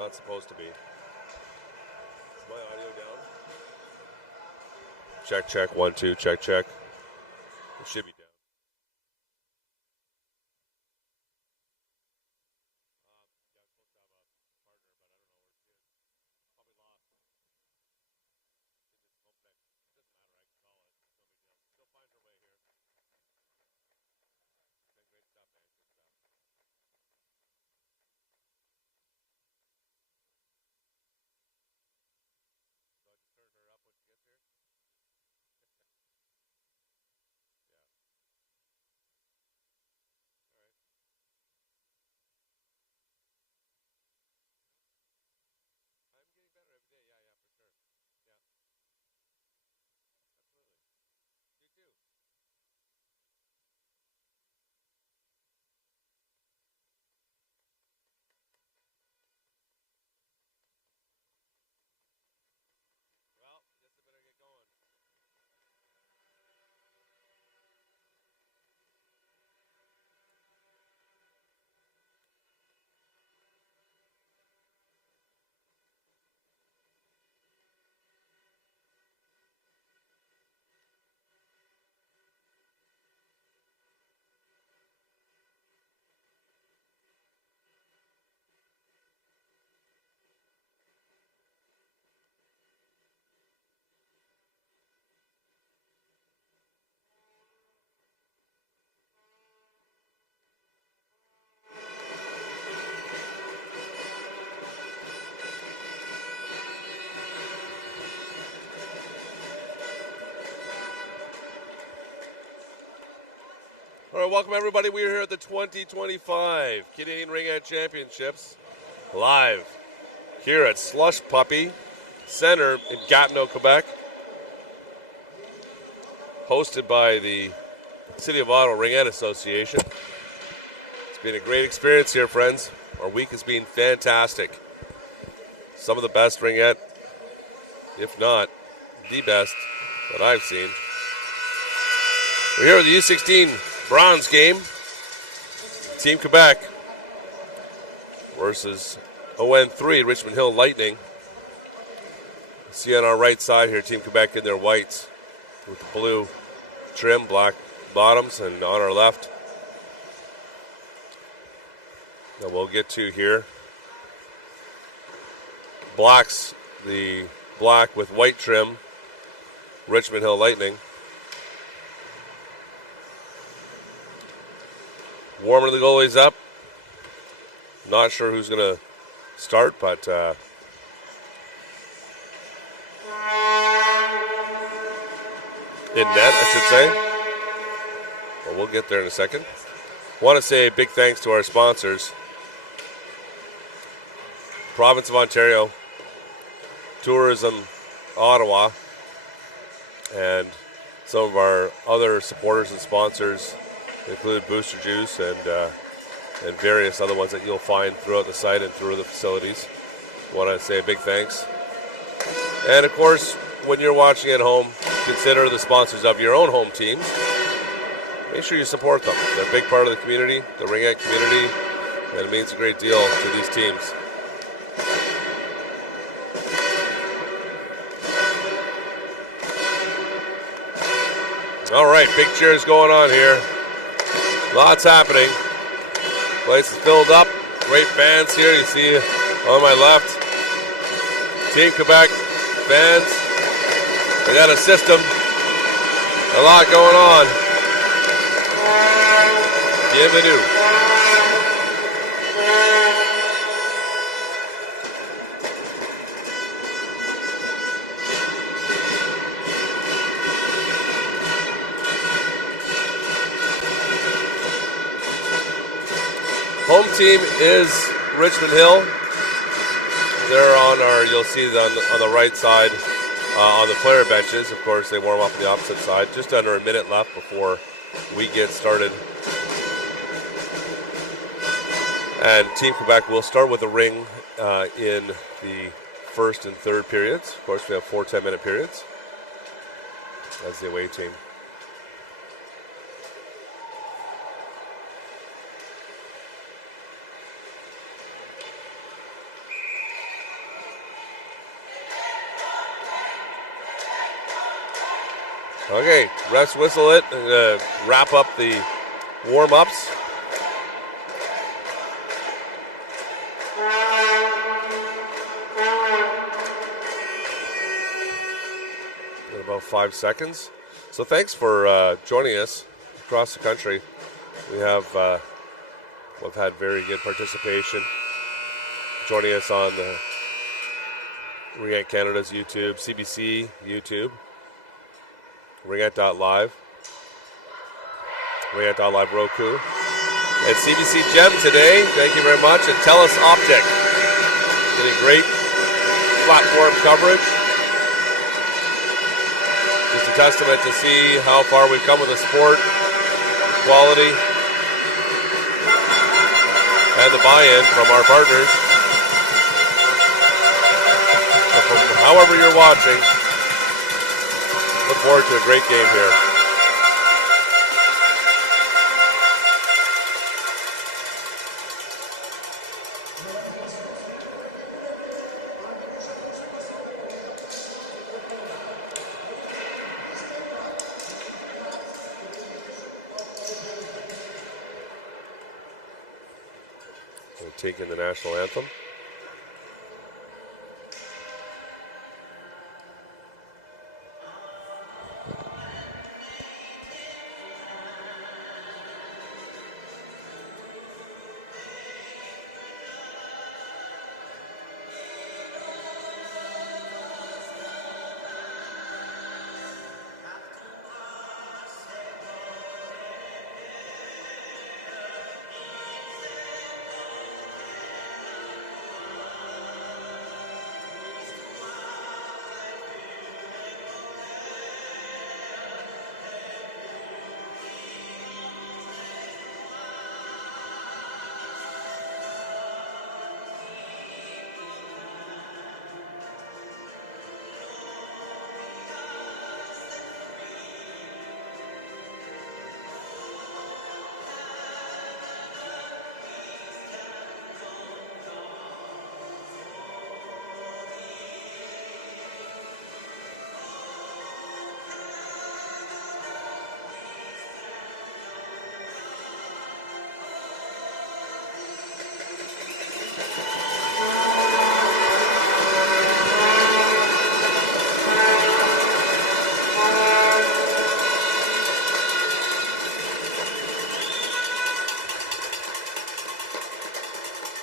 Not supposed to be. Is my audio down? Check, check, 1, 2, check, check. It should be down. All right, welcome everybody. We are here at the 2025 Canadian Ring Ed Championships, live here at Slush Puppie Center in Gatineau, Quebec, hosted by the City of Ottawa Ring Ed Association. It's been a great experience here, friends. Our week has been fantastic. Some of the best ring ed, if not the best, that I've seen. We're here with the U16 bronze game. Team Quebec versus ON3 Richmond Hill Lightning. See on our right side here, Team Quebec in their whites with the blue trim, black bottoms, and on our left that we'll get to here, blacks, the black with white trim, Richmond Hill Lightning. Warming the goalies up. Not sure who's going to start, but in net, I should say. Well, we'll get there in a second. Want to say a big thanks to our sponsors. Province of Ontario, Tourism Ottawa, and some of our other supporters and sponsors include Booster Juice and various other ones that you'll find throughout the site and through the facilities. Want to say a big thanks. And of course, when you're watching at home, consider the sponsors of your own home teams. Make sure you support them. They're a big part of the community, the Ring Ed community, and it means a great deal to these teams. All right, big cheers going on here. Lots happening. Place is filled up. Great fans here. You see on my left, Team Quebec fans. They got a system. A lot going on. Bienvenue. Home team is Richmond Hill. They're on our, you'll see on the right side on the player benches. Of course, they warm up on the opposite side. Just under a minute left before we get started. And Team Quebec will start with a ring in the first and third periods. Of course, we have 4 10-minute periods as the away team. Okay, refs whistle it and wrap up the warm-ups. In about 5 seconds. So thanks for joining us across the country. We've had very good participation. Joining us on the Rink Canada's YouTube, CBC YouTube, Ringette.live, Ringette.live Roku, and CBC Gem today. Thank you very much. And TELUS Optic, getting great platform coverage. Just a testament to see how far we've come with the sport, the quality, and the buy-in from our partners. So from however you're watching, look forward to a great game here. We'll take in the national anthem.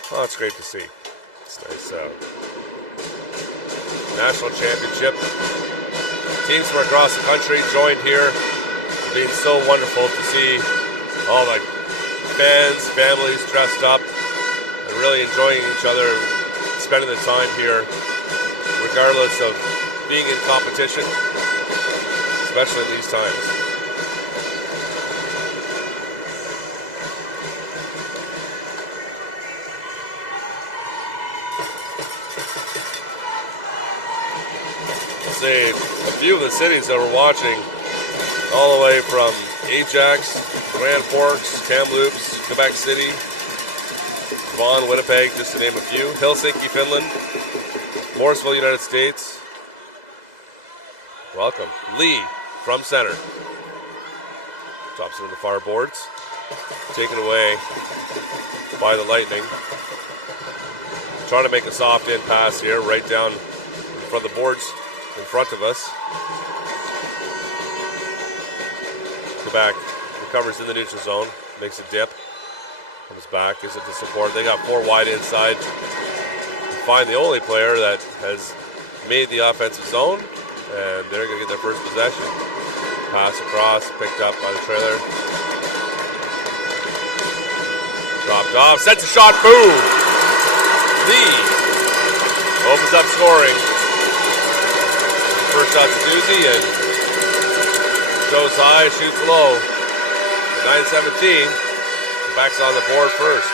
Oh, it's great to see. It's nice. National championship. Teams from across the country joined here. It's been so wonderful to see all the fans, families dressed up and really enjoying each other and spending the time here, regardless of being in competition, especially in these times. Say a few of the cities that we're watching, all the way from Ajax, Grand Forks, Kamloops, Quebec City, Vaughan, Winnipeg, just to name a few, Helsinki, Finland, Morrisville, United States. Welcome. Lee from center. Tops into the far boards. Taken away by the Lightning. Trying to make a soft in pass here, right down in front of the boards. In front of us. Quebec recovers in the neutral zone, makes a dip, comes back, gives it to support. They got 4 wide inside. Find the only player that has made the offensive zone, and they're going to get their first possession. Pass across, picked up by the trailer. Dropped off, sets a shot, boom! Lee opens up scoring. First shot's a doozy and goes high, shoots low. 9-17, Quebec's on the board first.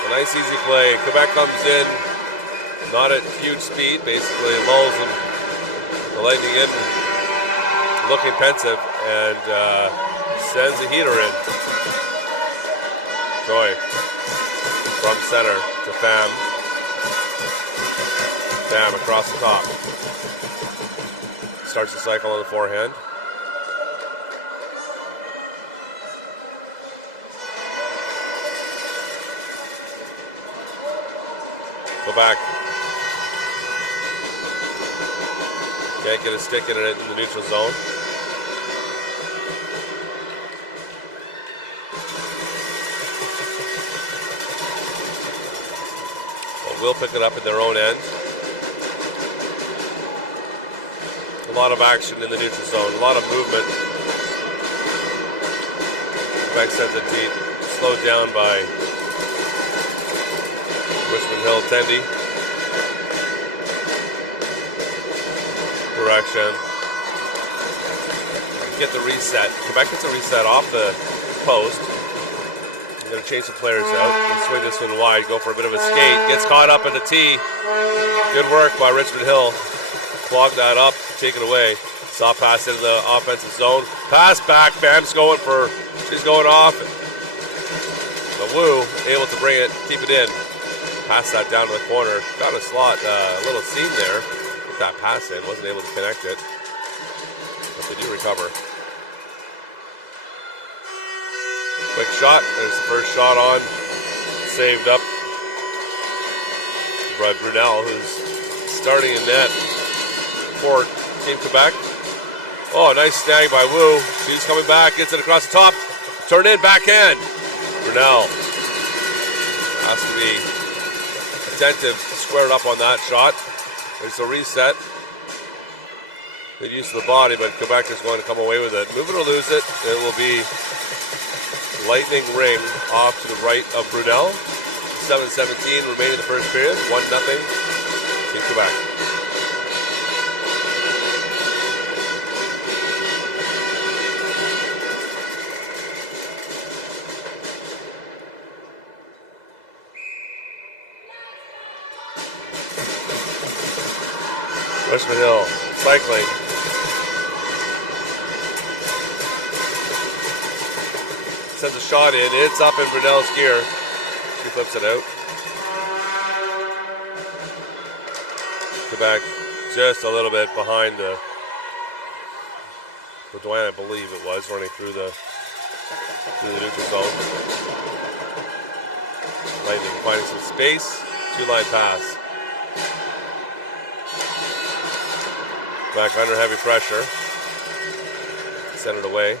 A nice easy play. Quebec comes in, not at huge speed, basically lulls them. The Lightning in, looking pensive, and sends a heater in. Joy. From center to Pham. Bam, across the top. Starts the cycle on the forehand. Go back. Can't get a stick in it in the neutral zone. But we'll pick it up at their own end. A lot of action in the neutral zone, a lot of movement. Quebec sends it deep, slowed down by Richmond Hill Tendy. Direction. Get the reset. Quebec gets a reset off the post. I'm going to change the players out and swing this one wide. Go for a bit of a skate. Gets caught up in the tee. Good work by Richmond Hill. Clog that up. Take it away. Soft pass into the offensive zone. Pass back. Bam's going for. She's going off. But Wu able to bring it, keep it in. Pass that down to the corner. Got a slot, a little seam there. Put that pass in. Wasn't able to connect it. But they do recover. Quick shot. There's the first shot on. Saved up by Brunel, who's starting in net for Team Quebec. Oh, nice snag by Wu. She's coming back. Gets it across the top. Turn in, backhand. Brunel has to be attentive, squared up on that shot. There's a reset. Good use of the body, but Quebec is going to come away with it. Move it or lose it. It will be Lightning Ring off to the right of Brunel. 7:17 remaining in the first period. 1-0 Team Quebec. Richmond Hill cycling. Sends a shot in. It's up in Brunel's gear. She flips it out. Quebec just a little bit behind the Dwayne, I believe it was, running through the neutral zone. Lightning finding some space. Two-line pass. Back under heavy pressure. Send it away.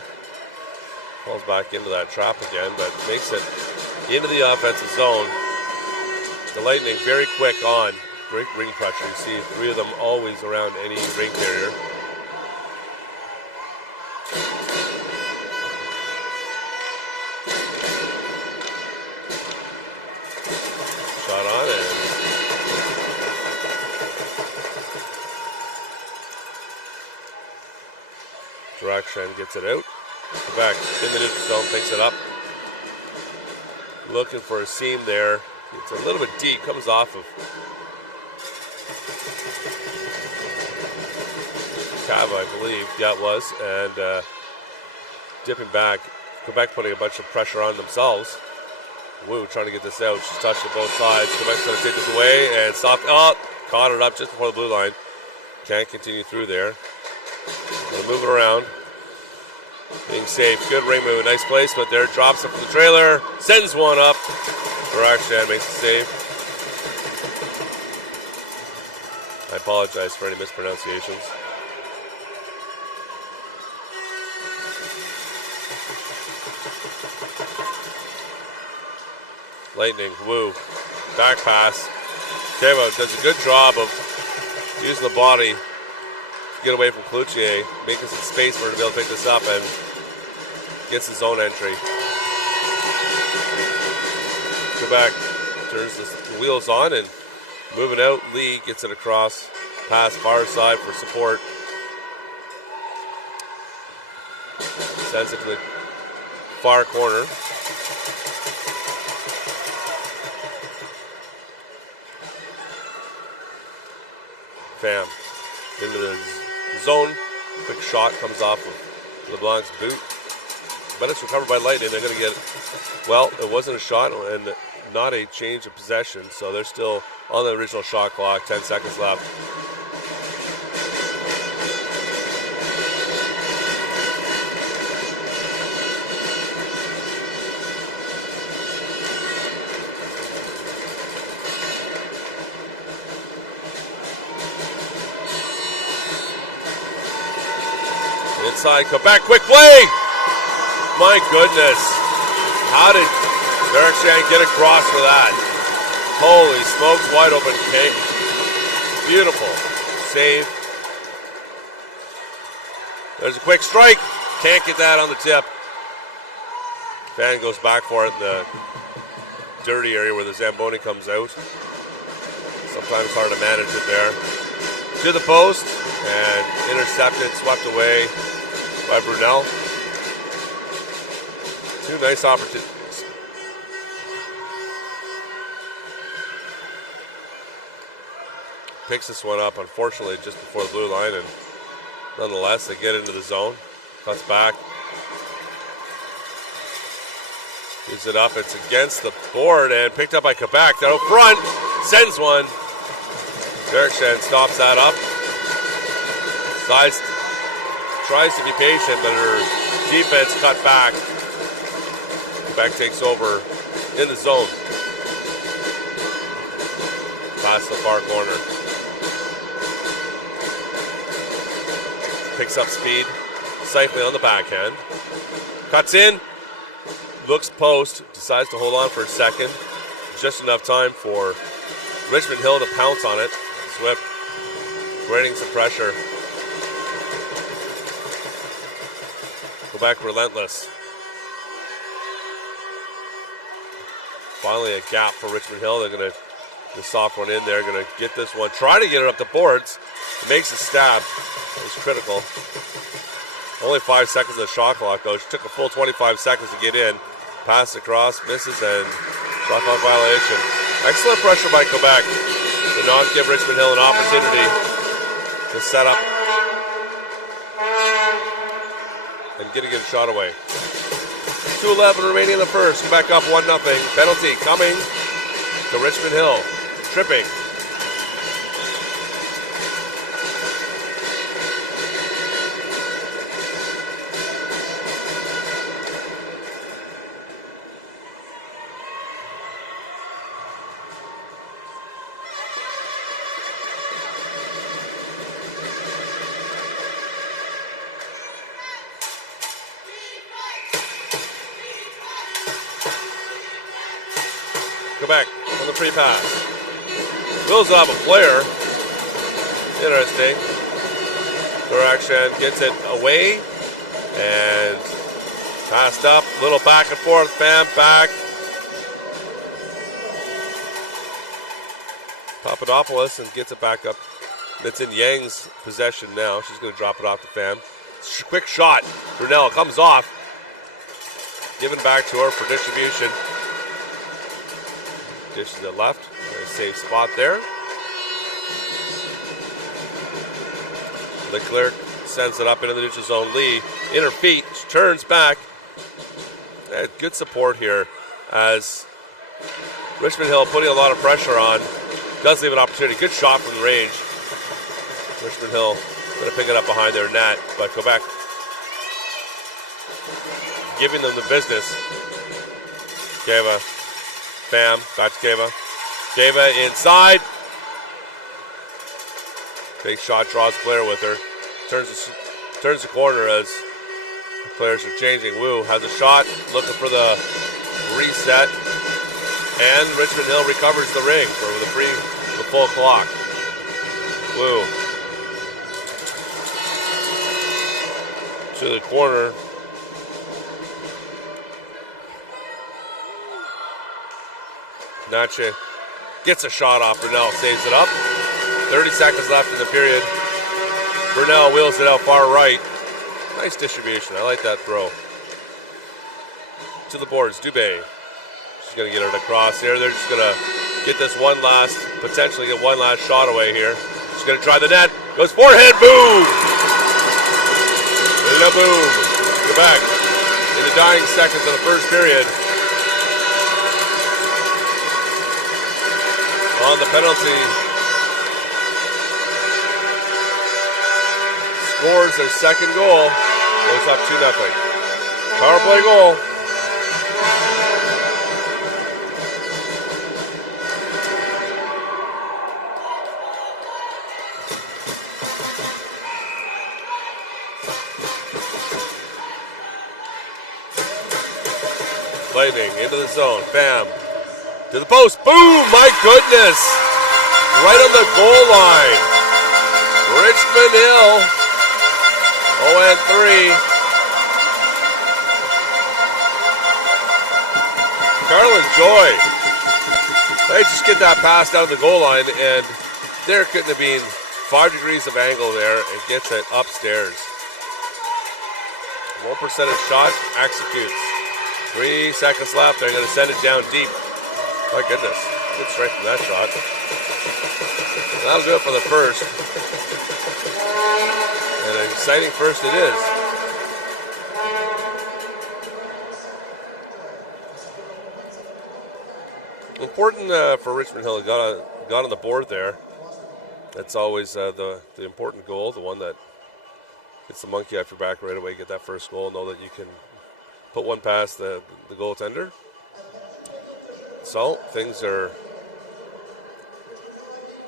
Falls back into that trap again, but makes it into the offensive zone. The Lightning very quick on ring pressure. You see three of them always around any ring barrier. Shot on and direction gets it out. Quebec in the neutral zone, picks it up. Looking for a seam there. It's a little bit deep, comes off of Cava, I believe. Yeah, it was. And dipping back. Quebec putting a bunch of pressure on themselves. Wu trying to get this out. She's touched it both sides. Quebec's going to take this away and stop. Oh, caught it up just before the blue line. Can't continue through there. Gonna move it around. Being safe. Good ring move. Nice placement there. Drops it from the trailer. Sends one up. Barakshad makes the save. I apologize for any mispronunciations. Lightning. Wu. Back pass. Kevo does a good job of using the body to get away from Cloutier, making some space for her to be able to pick this up, and gets his own entry. Quebec turns the wheels on and moving out. Lee gets it across. Pass far side for support. Sends it to the far corner. Bam. Into the zone. Quick shot comes off of LeBlanc's boot. But it's recovered by Lightning. They're going to get it. Well, it wasn't a shot and not a change of possession, so they're still on the original shot clock. 10 seconds left. Inside Quebec, quick play! My goodness. How did Gerik get across for that? Holy smokes, wide open cake. Beautiful save. There's a quick strike. Can't get that on the tip. Fan goes back for it in the dirty area where the Zamboni comes out. Sometimes hard to manage it there. To the post and intercepted, swept away by Brunel. Two nice opportunities. Picks this one up, unfortunately, just before the blue line, and nonetheless, they get into the zone. Cuts back. Gives it up. It's against the board and picked up by Quebec. They're out front. Sends one. Gerik stops that up. Tries to be patient, but her defense cut back. Quebec takes over in the zone. Past the far corner. Picks up speed. Safely on the backhand. Cuts in. Looks post. Decides to hold on for a second. Just enough time for Richmond Hill to pounce on it. Swift creating some pressure. Quebec relentless. Finally a gap for Richmond Hill. They're going to, the soft one in there, going to get this one. Try to get it up the boards. It makes a stab. It was critical. Only 5 seconds of the shot clock though. She took a full 25 seconds to get in. Pass across, misses, and shot clock violation. Excellent pressure by Quebec to not give Richmond Hill an opportunity to set up and get a shot away. 2:11 remaining in the first. Quebec up 1-0. Penalty coming to Richmond Hill. Tripping. Quebec on the free pass. Wills have a player. Interesting. Direction gets it away and passed up. Little back and forth. Bam, back. Papadopoulos and gets it back up. It's in Yang's possession now. She's going to drop it off to Pham. Quick shot. Brunel comes off. Given back to her for distribution. Dishes it left. Very safe spot there. Leclerc sends it up into the neutral zone. Lee in her feet. She turns back. Good support here as Richmond Hill putting a lot of pressure on. Does leave an opportunity. Good shot from the range. Richmond Hill going to pick it up behind their net. But Quebec giving them the business. Gava. Pham, back to Gava. Gava inside. Big shot, draws the player with her. Turns the corner as the players are changing. Wu has a shot, looking for the reset. And Richmond Hill recovers the ring for the full clock. Wu. To the corner. Nache gets a shot off. Brunel saves it up. 30 seconds left in the period. Brunel wheels it out far right. Nice distribution. I like that throw. To the boards. Dubé. She's going to get it across here. They're just going to get this potentially get one last shot away here. She's going to try the net. Goes forehand. Boom! And a boom. Quebec in the dying seconds of the first period. on the penalty. Scores their second goal. Goes up 2-0. Power play goal. Lightning into the zone. Bam. To the post. Boom! My goodness. Right on the goal line. Richmond Hill. ON3. Carlin Joy. They just get that pass down the goal line, and there couldn't have been 5 degrees of angle there, and gets it upstairs. 1% shot, executes. 3 seconds left. They're going to send it down deep. My goodness. Good strike from that shot. That'll do it for the first. And an exciting first it is. Important for Richmond Hill. Got on the board there. That's always the important goal, the one that gets the monkey off your back right away. Get that first goal. Know that you can put one past the goaltender. So things are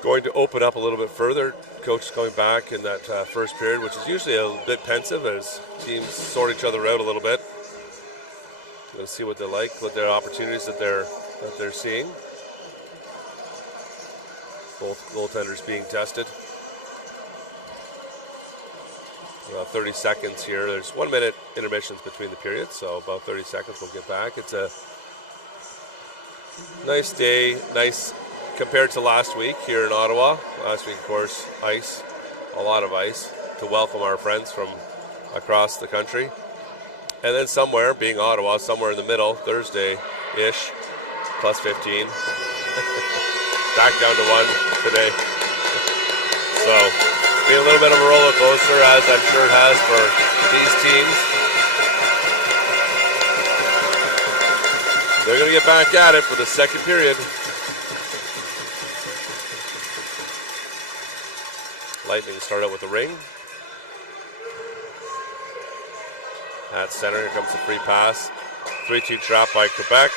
going to open up a little bit further. Coach is coming back in that first period, which is usually a bit pensive as teams sort each other out a little bit. Going to see what they're like, what their opportunities that they're seeing. Both goaltenders being tested. 30 seconds here. There's 1 minute intermissions between the periods, so about 30 seconds we'll get back. It's a nice day, nice compared to last week here in Ottawa. Last week, of course, ice, a lot of ice to welcome our friends from across the country. And then somewhere, being Ottawa, somewhere in the middle, Thursday-ish, plus 15. Back down to 1 today. So, be a little bit of a roller coaster, as I'm sure it has for these teams. They're going to get back at it for the second period. Lightning start out with the ring. At center, here comes the free pass. 3-2 trap by Quebec.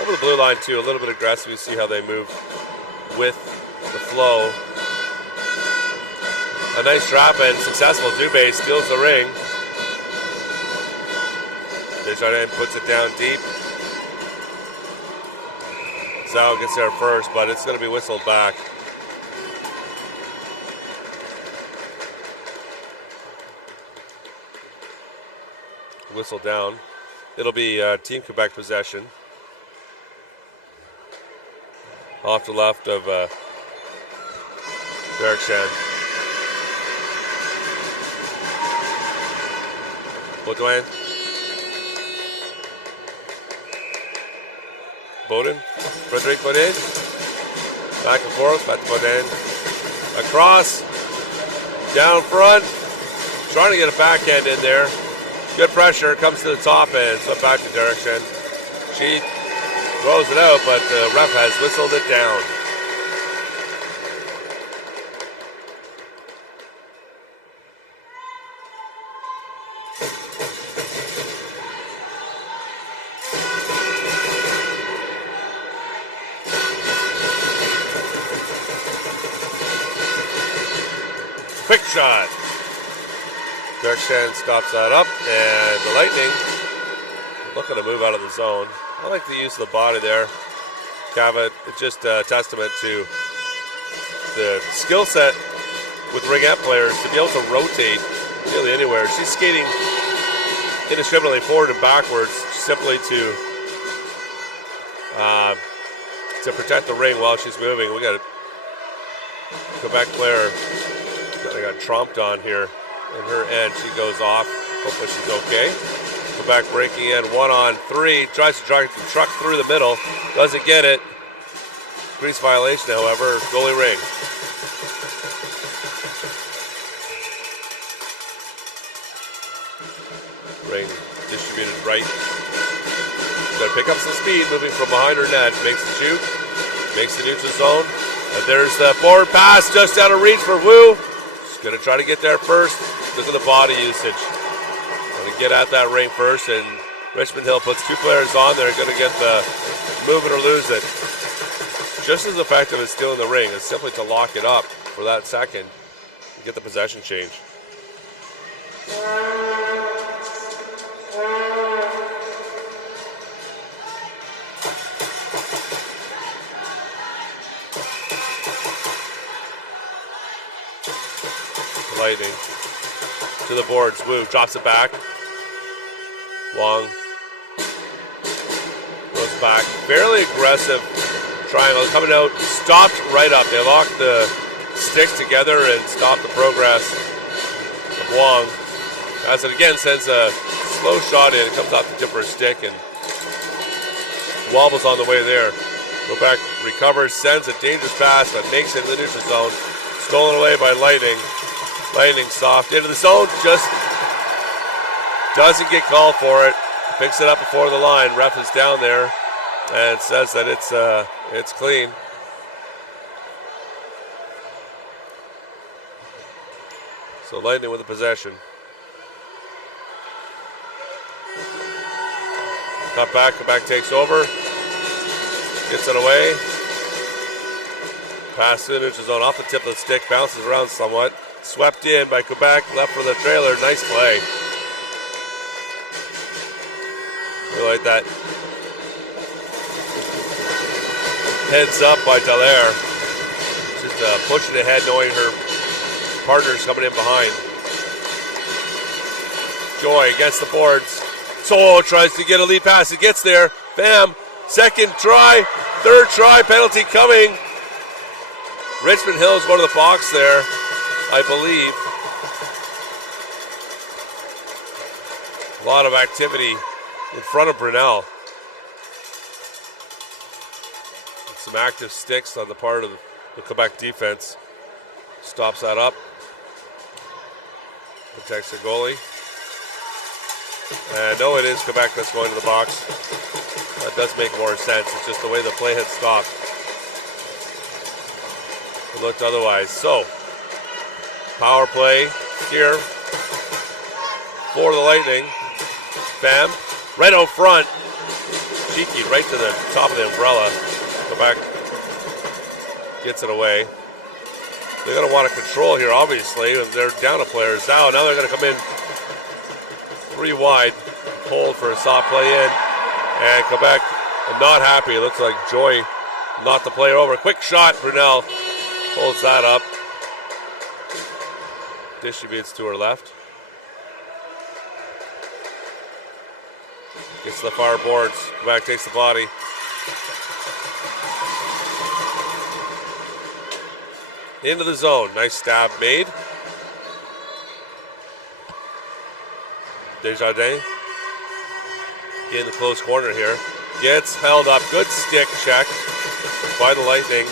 Over the blue line too, a little bit aggressive. You see how they move with the flow. A nice trap and successful. Dubé steals the ring. Desjardins puts it down deep. Zhao gets there first, but it's going to be whistled back. Whistle down. It'll be Team Quebec possession. Off to the left of Gerik. Baudouin. Bowden. Frederic Baudin. Back and forth. Back to Baudin. Across. Down front. Trying to get a backhand in there. Good pressure. Comes to the top end. So back to Gerik. She throws it out, but the ref has whistled it down. Quick shot. Gerik stops that up, and the Lightning looking to move out of the zone. I like the use of the body there. Cava, it's just a testament to the skill set with ringette players to be able to rotate nearly anywhere. She's skating indiscriminately forward and backwards simply to protect the ring while she's moving. We got a Quebec player that got tromped on here in her end. She goes off. Hopefully she's okay. Quebec breaking in 1-on-3. Tries to drive the truck through the middle. Doesn't get it. Crease violation, however. Goalie ring. Ring distributed right. Got to pick up some speed moving from behind her net. Makes the shoot. makes the neutral zone. And there's the forward pass just out of reach for Wu. Just going to try to get there first. Look at the body usage. Going to get at that ring first, and Richmond Hill puts 2 players on. They're going to get the move it or lose it. Just as effective as stealing the ring is simply to lock it up for that second and get the possession change. Lightning to the boards. Wu drops it back. Wong goes back. Fairly aggressive triangle coming out. Stopped right up. They locked the sticks together and stopped the progress of Wong. As it again sends a slow shot in. It comes off the tip of her stick and wobbles on the way there. Quebec recovers, sends a dangerous pass, but makes it in the neutral zone. Stolen away by Lightning. Lightning soft into the zone, just doesn't get called for it. Picks it up before the line. Ref is down there and says that it's clean. So Lightning with the possession. Cut back, Quebec takes over. Gets it away. Pass to the neutral zone off the tip of the stick, bounces around somewhat. Swept in by Quebec, left for the trailer. Nice play. We like that. Heads up by Dallaire. Just pushing ahead, knowing her partner's coming in behind. Joy against the boards. Solo tries to get a lead pass. It gets there. Bam. Second try. Third try. Penalty coming. Richmond Hill is going to the box there, I believe. A lot of activity in front of Brunel. Some active sticks on the part of the Quebec defense. Stops that up. Protects the goalie. And no, it is Quebec that's going to the box. That does make more sense. It's just the way the play had stopped. It looked otherwise. So, power play here for the Lightning. Bam. Right out front. Cheeky right to the top of the umbrella. Quebec gets it away. They're going to want to control here, obviously. They're down to players now. Now they're going to come in 3 wide. Hold for a soft play in. And Quebec not happy. It looks like Joy knocked the player over. Quick shot. Brunel holds that up. Distributes to her left. Gets to the far boards. Quebec takes the body. Into the zone. Nice stab made. Desjardins in the close corner here. Gets held up. Good stick check by the Lightning.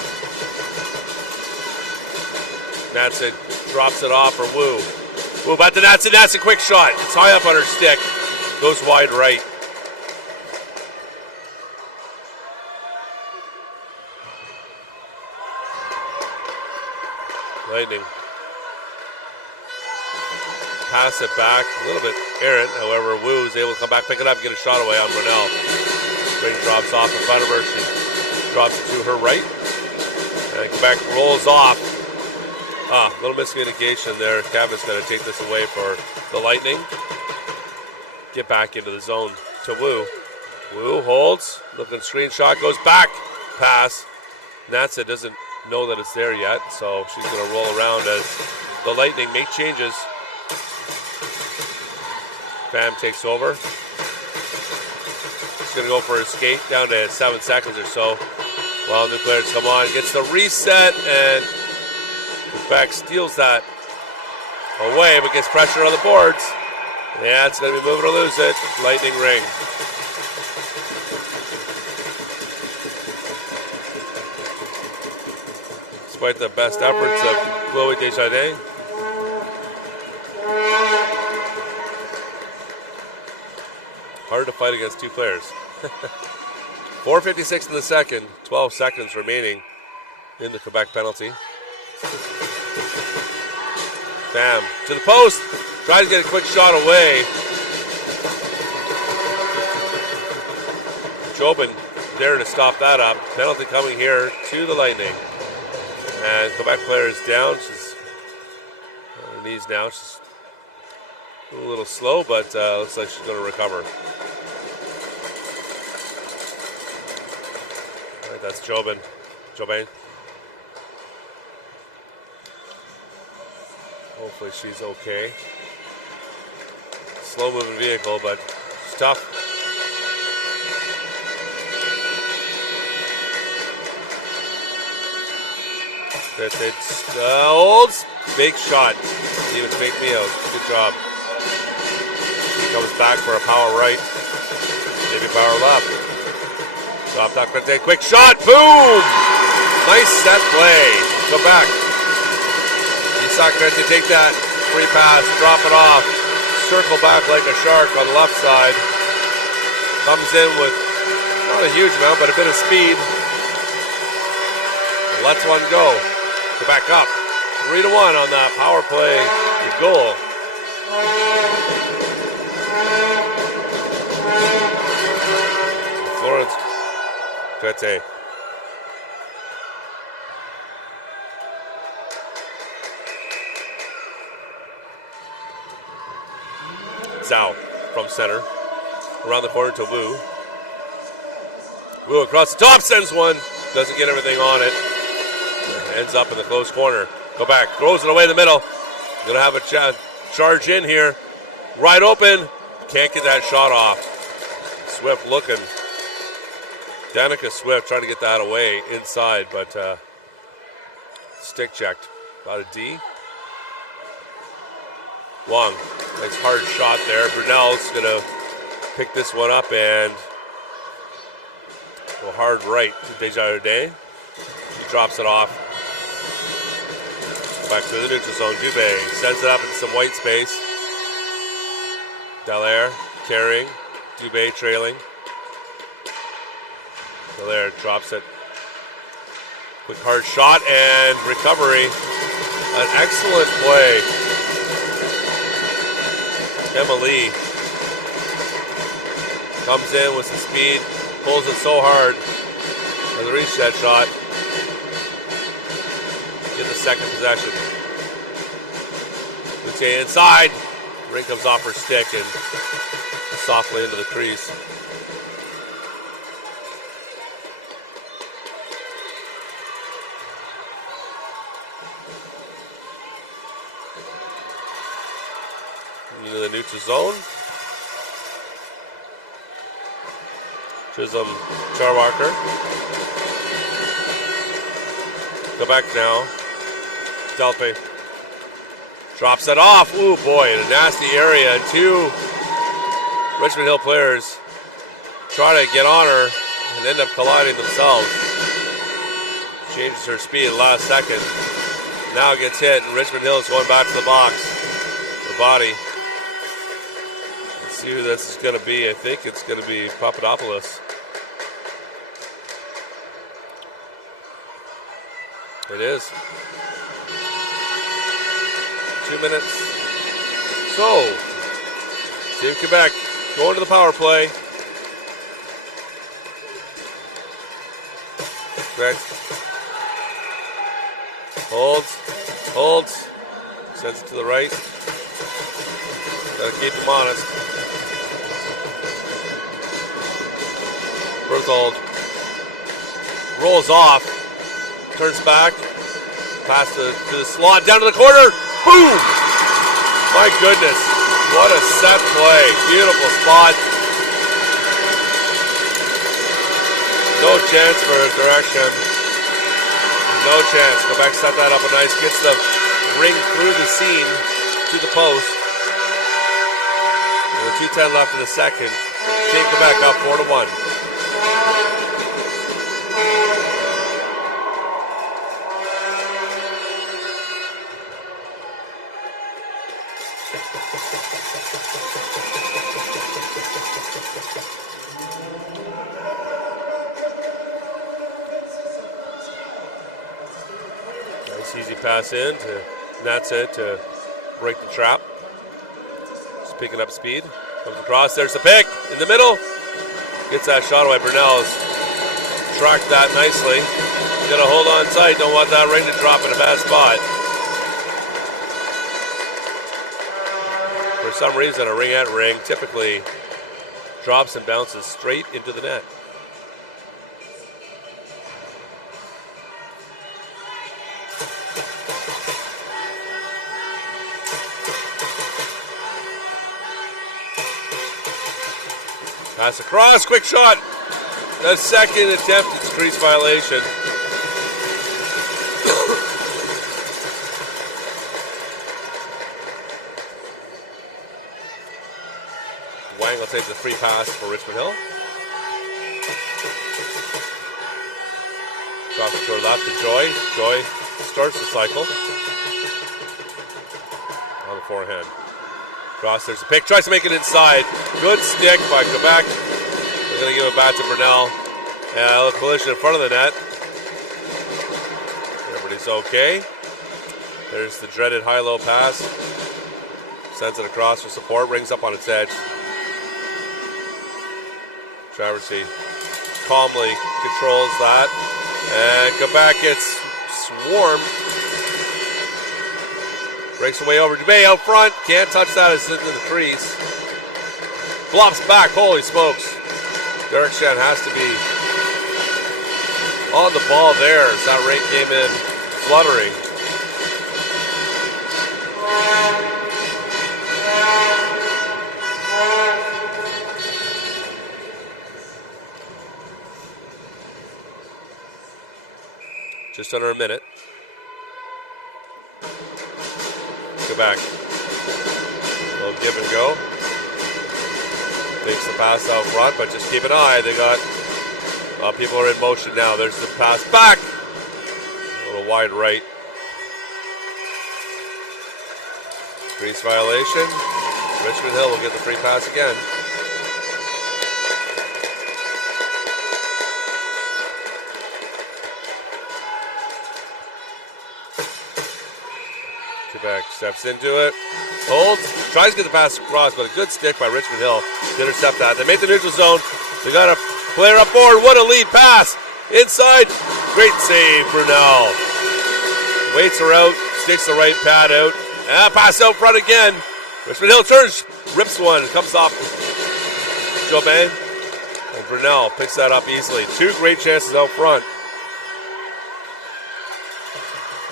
Natson drops it off for Wu. Wu back to Natson. Natson, quick shot. It's high up on her stick. Goes wide right. Lightning. Pass it back. A little bit errant. However, Wu is able to come back, pick it up, get a shot away on Brunel. Ring drops off in front of her. She drops it to her right. And Quebec rolls off. A little miscommunication there. Kevin's going to take this away for the Lightning. Get back into the zone to Wu. Wu holds. Looking screenshot. Goes back. Pass. Natsa doesn't know that it's there yet, so she's going to roll around as the Lightning make changes. Bam takes over. She's going to go for her skate down to 7 seconds or so. While new players come on, gets the reset, and Quebec steals that away, but gets pressure on the boards. Yeah, it's going to be moving to lose it. Lightning ring. Despite the best efforts of Chloe Desjardins. Hard to fight against 2 players. 4:56 in the second, 12 seconds remaining in the Quebec penalty. Bam, to the post, tries to get a quick shot away. Jobin there to stop that up. Penalty coming here to the Lightning. And Quebec player is down. She's on her knees now. She's a little slow, but looks like she's going to recover. All right, that's Jobin. Hopefully she's okay. Slow moving vehicle, but it's tough. It's Olds. Big shot. Didn't even fake me out. Good job. He comes back for a power right. Maybe power left. Drop that quick shot. Boom! Nice set play. Go back. Sakurete take that free pass, drop it off, circle back like a shark on the left side. Comes in with not a huge amount, but a bit of speed. Lets one go. Go back up. 3-1 on that power play goal. Florence Crete. Zhao from center. Around the corner to Wu. Wu across the top, sends one. Doesn't get everything on it. Ends up in the close corner. Go back. Throws it away in the middle. Gonna have a charge in here. Right open. Can't get that shot off. Swift looking. Danica Swift trying to get that away inside, but stick checked. About a D. Wong, nice hard shot there. Brunel's gonna pick this one up and go hard right to Desjardins. He drops it off. Back to the neutral zone. Dubé sends it up into some white space. Dallaire carrying. Dubé trailing. Dallaire drops it. Quick hard shot and recovery. An excellent play. Emily comes in with some speed, pulls it so hard as a reach that shot. Get the second possession. Luce inside. Rink comes off her stick and softly into the crease. Into the neutral zone. Chisholm, Charwalker. Go back now. Delpe drops it off. Ooh, boy, in a nasty area. Two Richmond Hill players try to get on her and end up colliding themselves. Changes her speed at the last second. Now gets hit, and Richmond Hill is going back to the box. Her body. Let's see who this is going to be. I think it's going to be Papadopoulos. It is. 2 minutes. So, Team Quebec going to the power play. Greg holds, sends it to the right. Gotta keep him honest. Berthold rolls off, turns back, pass to the slot, down to the corner. Boom! My goodness, what a set play. Beautiful spot. No chance for a direction. No chance. Quebec set that up a nice, gets the ring through the seam to the post. And with 2:10 left in the second, Team Quebec up 4-1. Easy pass in to, and that's it to break the trap. Just picking up speed. Comes across, there's the pick in the middle. Gets that shot away. Brunel's tracked that nicely. Gonna hold on tight, don't want that ring to drop in a bad spot. For some reason, a ring at ring typically drops and bounces straight into the net. Pass across, quick shot. The second attempt, it's crease violation. Wang will take the free pass for Richmond Hill. Cross the left to Joy. Joy starts the cycle. On the forehand. Cross, there's a pick, tries to make it inside. Good stick by Quebec. They're going to give it back to Brunel. And a little collision in front of the net. Everybody's okay. There's the dreaded high-low pass. Sends it across for support, rings up on its edge. Traversy calmly controls that. And Quebec gets swarmed. Breaks away over Dubé out front. Can't touch that as it's into the crease. Flops back. Holy smokes. Gerik has to be on the ball there as that ring came in fluttering. Just under a minute. Quebec. A little give and go. Takes the pass out front, but just keep an eye. They got people are in motion now. There's the pass back. A little wide right. Crease violation. Richmond Hill will get the free pass again. Quebec steps into it, holds, tries to get the pass across, but a good stick by Richmond Hill to intercept that. They make the neutral zone. They got a player up forward. What a lead pass! Inside, great save, Brunel. Waits her out, sticks the right pad out, and pass out front again. Richmond Hill turns, rips one, comes off Jobin, and Brunel picks that up easily. Two great chances out front.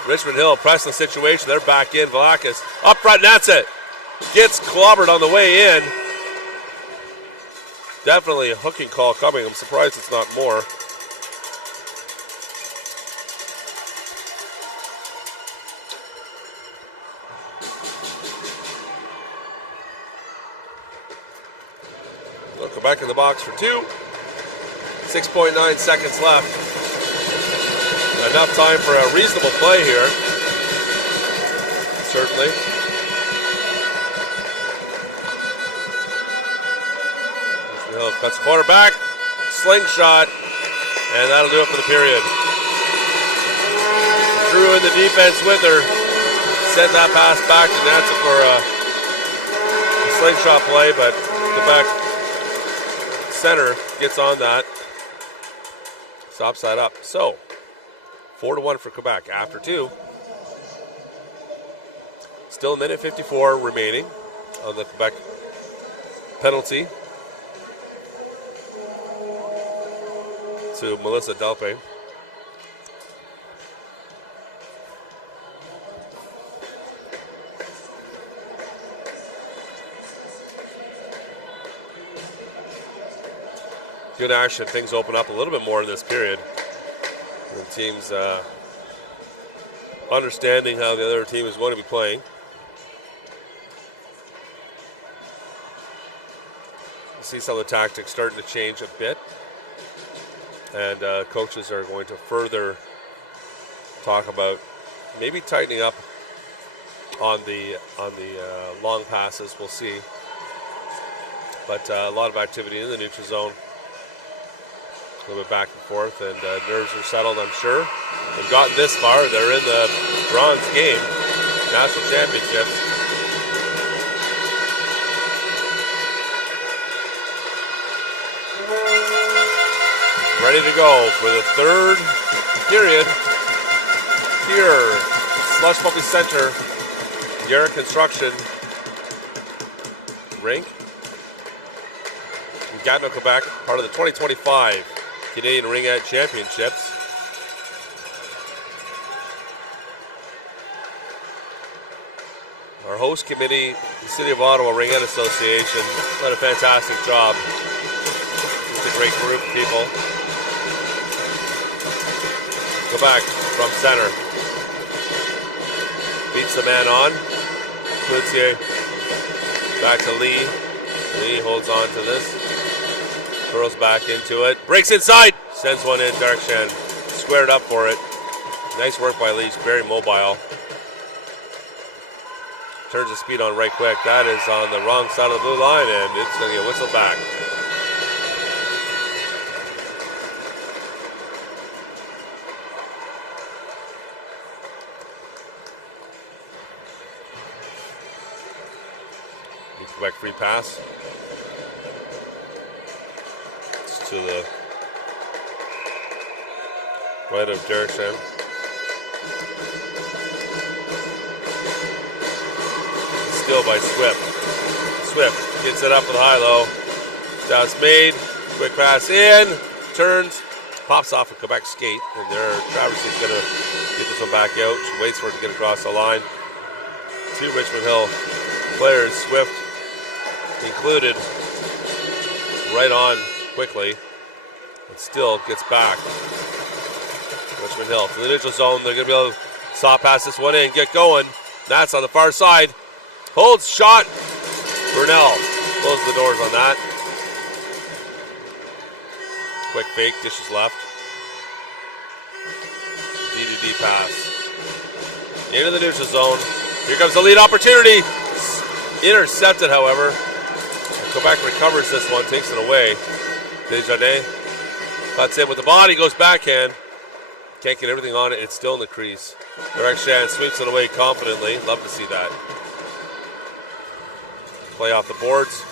Richmond Hill pressing the situation. They're back in. Velakis up front. That's it. Gets clobbered on the way in. Definitely a hooking call coming. I'm surprised it's not more. Look, Quebec in the box for two. 6.9 seconds left. Enough time for a reasonable play here. Certainly. Hill cuts the corner back. Slingshot. And that'll do it for the period. Drew in the defense with her. Sent that pass back to Nancy for a slingshot play, but Quebec center gets on that. It's upside up. So, 4-1 for Quebec after two. Still a minute 54 remaining on the Quebec penalty to Melissa Delpe. Good action. Things open up a little bit more in this period. The team's understanding how the other team is going to be playing. You see some of the tactics starting to change a bit, and coaches are going to further talk about maybe tightening up on the long passes. We'll see, but a lot of activity in the neutral zone A little bit back and forth, and nerves are settled, I'm sure. They've gotten this far. They're in the bronze game, national championships. Ready to go for the third period here, Slush Puppie Center, Gerik Construction, Rink, in Gatineau, Quebec, part of the 2025 Canadian Ring Ed Championships. Our host committee, the City of Ottawa Ring Ed Association, did a fantastic job. It's a great group of people. Quebec from center. Beats the man on. Cloutier back to Lee. Lee holds on to this. Throws back into it. Breaks inside. Sends one in direction. Squared up for it. Nice work by Lee. He's very mobile. Turns the speed on right quick. That is on the wrong side of the blue line, and it's going to get whistled back. Quebec free pass. It's to the right of Gerik. Steal by Swift. Swift gets it up with a high-low. Now it's made. Quick pass in. Turns. Pops off a Quebec skate. And there, Travers is going to get this one back out. She waits for it to get across the line. Two Richmond Hill players. Swift included, right on quickly, and still gets back. Richmond Hill to the neutral zone. They're going to be able to saw past this one in, get going. That's on the far side. Holds shot. Burnell closes the doors on that. Quick fake, dishes left. D-to-D pass. Into the neutral zone. Here comes the lead opportunity. Intercepted, however. Quebec recovers this one, takes it away. Desjardins cuts in with the body, goes backhand. Can't get everything on it, it's still in the crease. Gerik sweeps it away confidently. Love to see that. Play off the boards.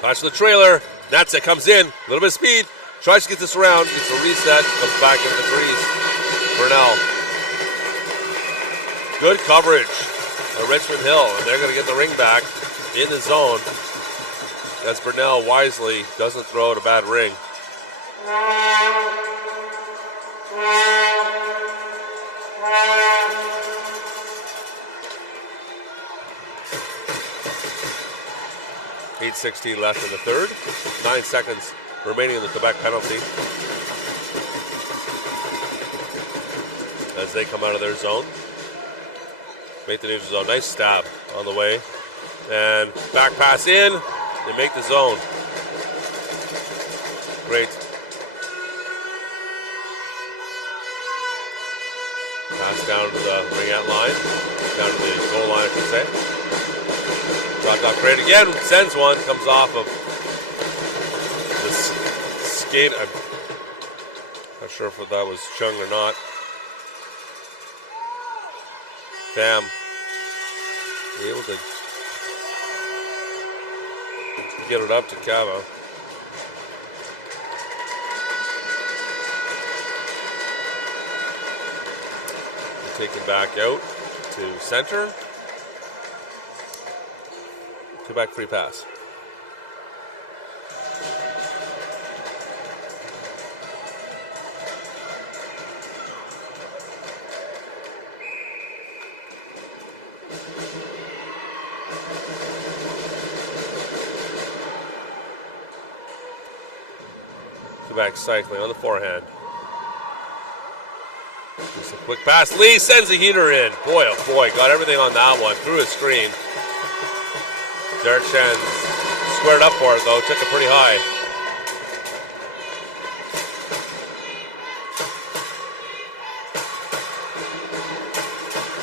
Flash to the trailer. That's it, comes in. A little bit of speed. Tries to get this around. Gets a reset. Comes back into the crease. Burnell. Good coverage of Richmond Hill, and they're going to get the ring back in the zone as Burnell wisely doesn't throw out a bad ring. .8:16 left in the third. 9 seconds remaining in the Quebec penalty as they come out of their zone. Make the neutral zone. Nice stab on the way. And back pass in. They make the zone. Great. Pass down to the ringette line. Down to the goal line, I should say. Shot clock great again. Sends one. Comes off of the skate. I'm not sure if that was Chung or not. Damn. Be able to get it up to Cava. Taken back out to center. Quebec free pass. Quebec cycling on the forehand. Just a quick pass. Lee sends a heater in. Boy, oh boy, got everything on that one. Through his screen. Gerik squared up for it, though. Took it pretty high.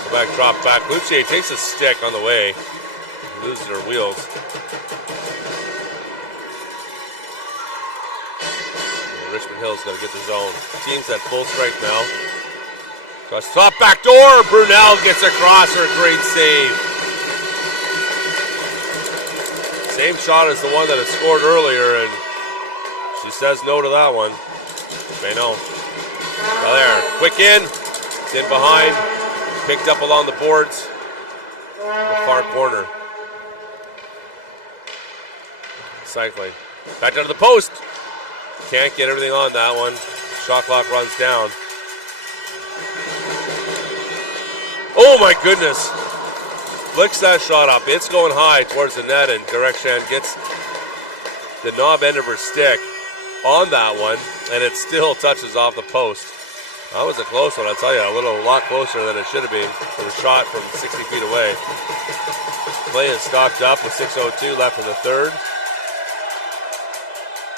Quebec drop back. Lucier takes a stick on the way. Loses her wheels. Richmond Hill's going to get the zone. Team's at full strength now. Across the top, back door. Brunel gets across her. Great save. Same shot as the one that had scored earlier, and she says no to that one. May know. Well, there. Quick in. It's in behind. Picked up along the boards. In the far corner. Cycling. Back down to the post. Can't get everything on that one. Shot clock runs down. Oh my goodness. Flicks that shot up. It's going high towards the net, and Gerik gets the knob end of her stick on that one, and it still touches off the post. That was a close one, I'll tell you. A lot closer than it should have been for the shot from 60 feet away. Play is stopped up with 6:02 left in the third.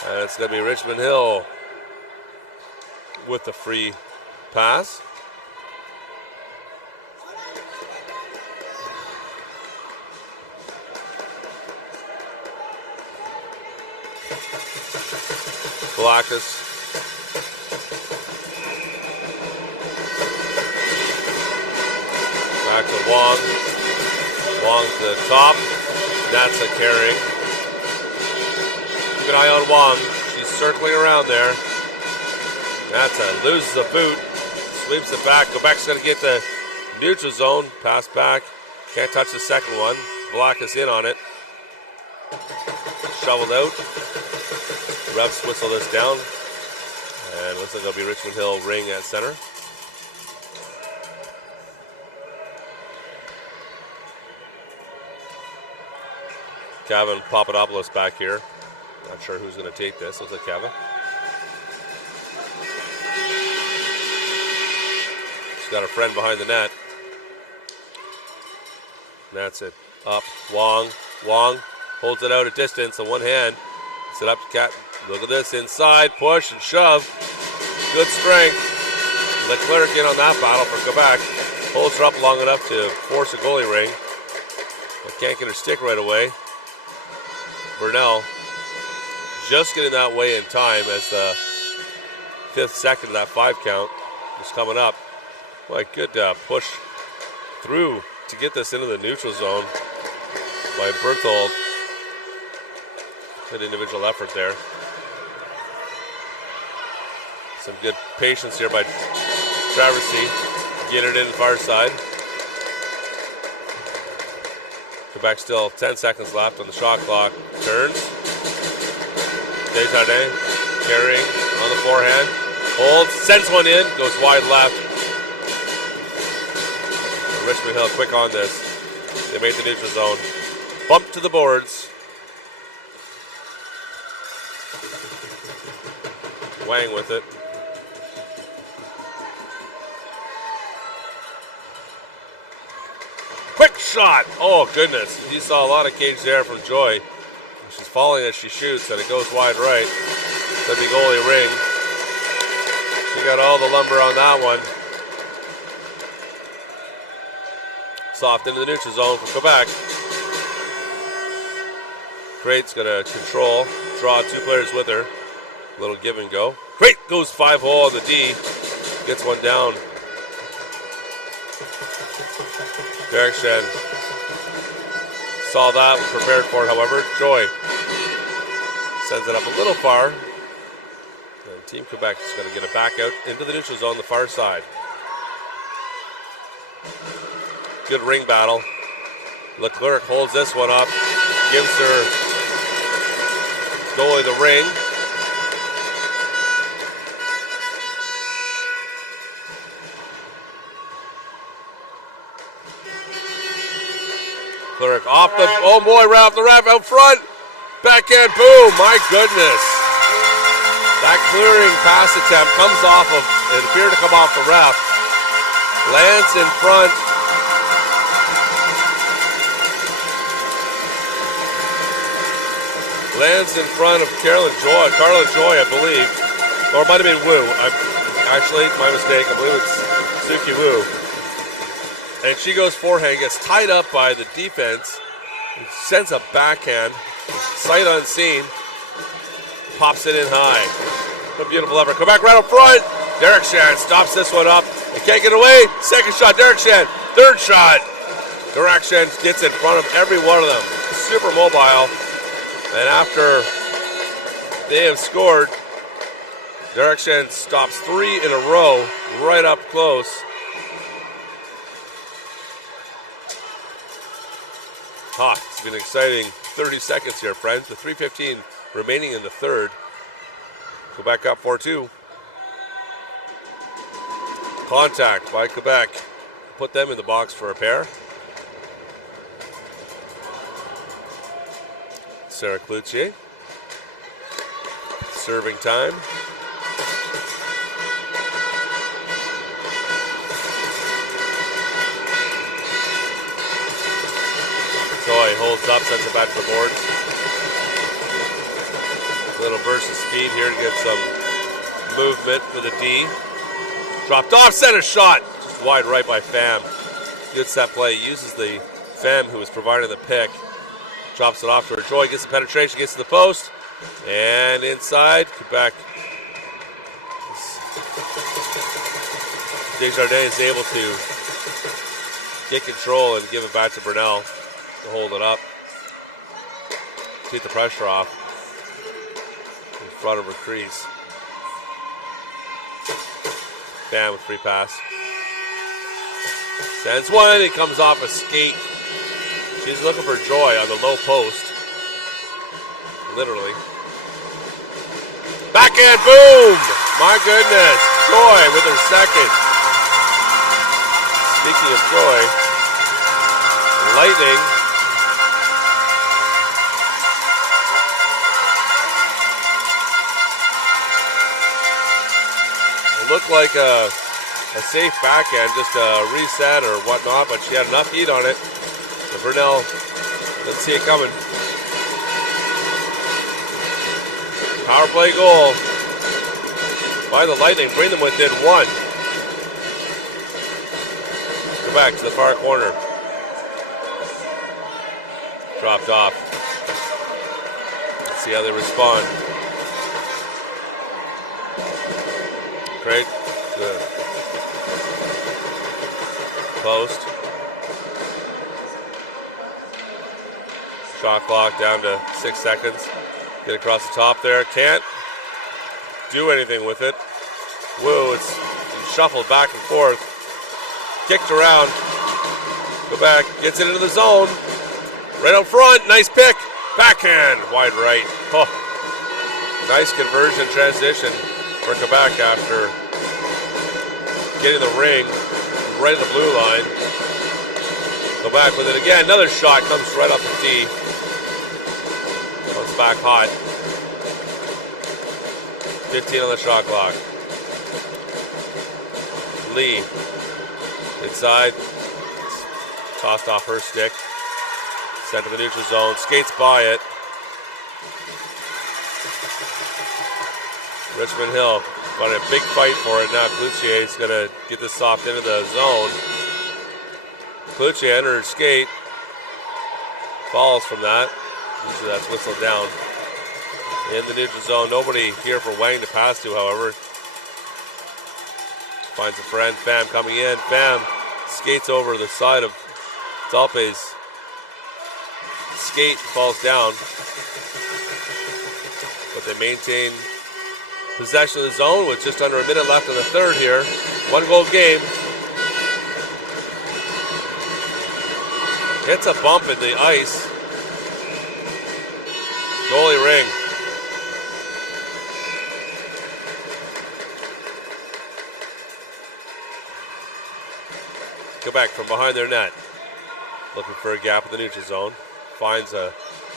And it's going to be Richmond Hill with the free pass. Blackus. Back to Wong. Wong to the top. That's a carry. Keep an eye on Wong. She's circling around there. That's a loses a boot. Sweeps it back. Quebec's going to get the neutral zone. Pass back. Can't touch the second one. Blackus in on it. Shoveled out. Refs whistle this down. And looks like it'll be Richmond Hill Ring at center. Kevin Papadopoulos back here. Not sure who's going to take this. Looks like Kevin. She's got a friend behind the net. And that's it. Up. Wong. Wong holds it out a distance on one hand. Set up to Cat. Look at this. Inside. Push and shove. Good strength. Leclerc in on that battle for Quebec. Holds her up long enough to force a goalie ring. But can't get her stick right away. Burnell just getting that way in time as the 5th second of that 5 count is coming up. What a good push through to get this into the neutral zone by Berthold. Good individual effort there. Some good patience here by Traversy. Get it in the far side. Quebec still 10 seconds left on the shot clock. Turns. Desjardins carrying on the forehand. Holds, sends one in, goes wide left. And Richmond Hill quick on this. They made the neutral zone. Bump to the boards. Wang with it. Quick shot! Oh goodness, you saw a lot of cage there from Joy. She's falling as she shoots, and it goes wide right. The big goalie ring. She got all the lumber on that one. Soft into the neutral zone for Quebec. Crate's gonna control, draw 2 players with her. Little give and go. Crate goes 5-hole on the D. Gets one down. Gerik saw that, prepared for it, however. Joy sends it up a little far. And Team Quebec is going to get it back out into the neutral zone, the far side. Good ring battle. Leclerc holds this one up. Gives her goalie the ring. Leclerc off the, oh boy, right off the ref, out front. Backhand, boom, my goodness. That clearing pass attempt comes off of, it appeared to come off the ref. Lands in front. Lands in front of Carla Joy, I believe. Or it might have been Wu. Actually, my mistake, I believe it's Suki Wu. And she goes forehand, gets tied up by the defense, sends a backhand, sight unseen, pops it in high. A beautiful effort. Quebec right up front. Derek Shan stops this one up. They can't get away. Second shot, Derek Shan. Third shot. Derek Shan gets in front of every one of them. Super mobile. And after they have scored, Derek Shan stops 3 in a row right up close. It's been an exciting 30 seconds here, friends. The 3:15 remaining in the third. Quebec up 4-2. Contact by Quebec. Put them in the box for a pair. Sarah Cloutier. Serving time. Toy holds up, sends it back to the boards. A little burst of speed here to get some movement with a D. Dropped off, center shot. Just wide right by Pham. Good set play. Uses the Pham who was providing the pick. Drops it off to her. Joy gets the penetration, gets to the post. And inside, Quebec. Desjardins is able to get control and give it back to Brunel to hold it up. Take the pressure off in front of her crease. Pham with free pass. Sends one, it comes off a skate. She's looking for Joy on the low post. Literally. Backhand, boom! My goodness, Joy with her second. Speaking of Joy, Lightning. It looked like a safe backhand, just a reset or whatnot, but she had enough heat on it. So Brunel, let's see it coming. Power play goal by the Lightning. Bring them within one. Go back to the far corner. Dropped off. Let's see how they respond. Great. Good. Post. Shot clock down to 6 seconds. Get across the top there. Can't do anything with it. Whoa, it's shuffled back and forth. Kicked around. Quebec gets it into the zone. Right up front. Nice pick. Backhand. Wide right. Oh. Nice conversion transition for Quebec after getting the ring right at the blue line. Quebec with it again. Another shot comes right up the D. Comes back hot. 15 on the shot clock. Lee. Inside. Tossed off her stick. Sent to the neutral zone. Skates by it. Richmond Hill. Got a big fight for it now. Cloutier is going to get this soft into the zone. Cloutier under her skate. Falls from that. Usually that's whistled down. In the neutral zone. Nobody here for Wang to pass to, however. Finds a friend. Pham coming in. Pham skates over the side of Talpe's skate. Falls down. But they maintain possession of the zone with just under a minute left in the third here. 1 goal game. Hits a bump in the ice. Goalie Ring. Quebec from behind their net. Looking for a gap in the neutral zone. Finds a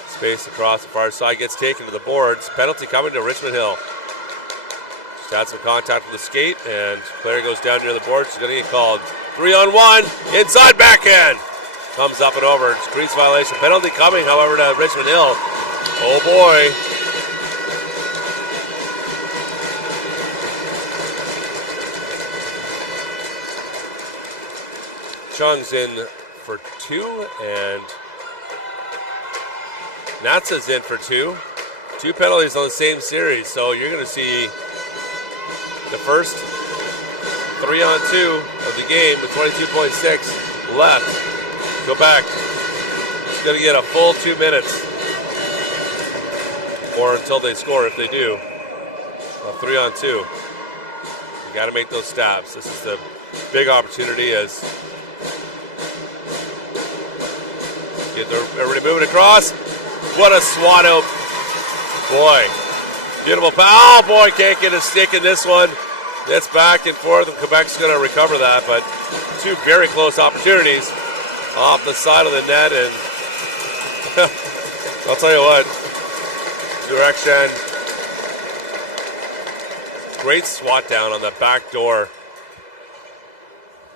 space across the far side. Gets taken to the boards. Penalty coming to Richmond Hill. Just had some contact with the skate, and player goes down near the board. She's going to get called 3-on-1. Inside backhand. Comes up and over. It's crease violation. Penalty coming, however, to Richmond Hill. Oh boy. Chung's in for 2, and Natsa's in for 2. 2 penalties on the same series, so you're going to see The first 3-on-2 of the game with 22.6 left. Quebec is going to get a full 2 minutes, or until they score if they do. A 3-on-2. You got to make those stabs. This is the big opportunity as get everybody moving across. What a swat out. Boy, beautiful pass. Oh boy, can't get a stick in this one. It's back and forth, and Quebec's going to recover that, but two very close opportunities off the side of the net, and I'll tell you what, direction. Great swat down on the back door.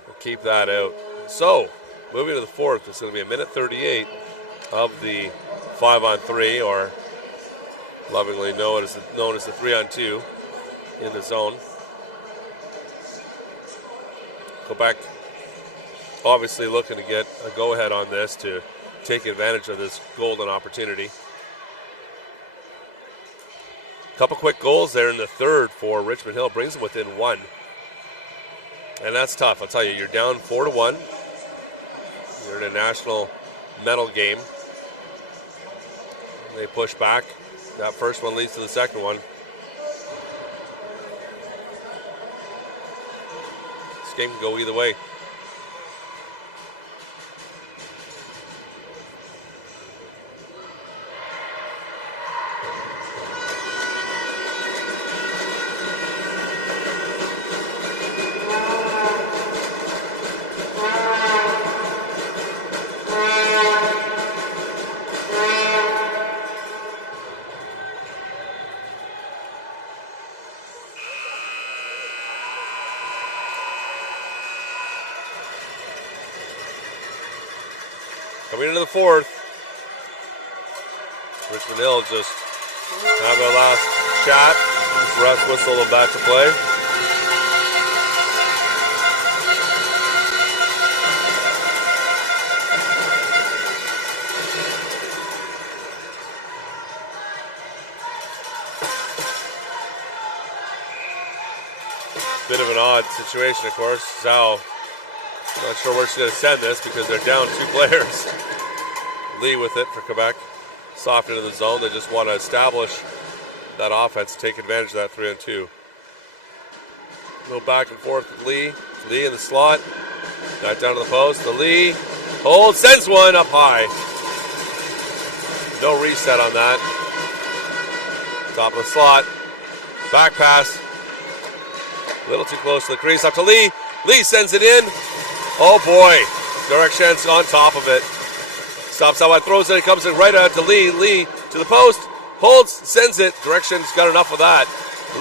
We'll keep that out. So, moving to the fourth, it's going to be a minute 38 of the 5-on-3, or lovingly known as the 3-on-2 in the zone. Quebec obviously looking to get a go-ahead on this to take advantage of this golden opportunity. Couple quick goals there in the third for Richmond Hill, brings them within one. And that's tough, I'll tell you. You're down 4-1. You're in a national medal game. They push back. That first one leads to the second one. This game can go either way. Coming into the fourth, Richmond Hill just have their last shot. Refs whistle them back to play. Bit of an odd situation, of course. Zhao, not sure where she's going to send this because they're down two players. Lee with it for Quebec. Soft into the zone. They just want to establish that offense, take advantage of that 3-on-2. Go back and forth with Lee. Lee in the slot. Back down to the post. The Lee holds, sends one up high. No reset on that. Top of the slot. Back pass. A little too close to the crease. Up to Lee. Lee sends it in. Oh boy, Direction's on top of it. Stops out, throws it, it comes in right out to Lee. Lee to the post, holds, sends it. Direction's got enough of that.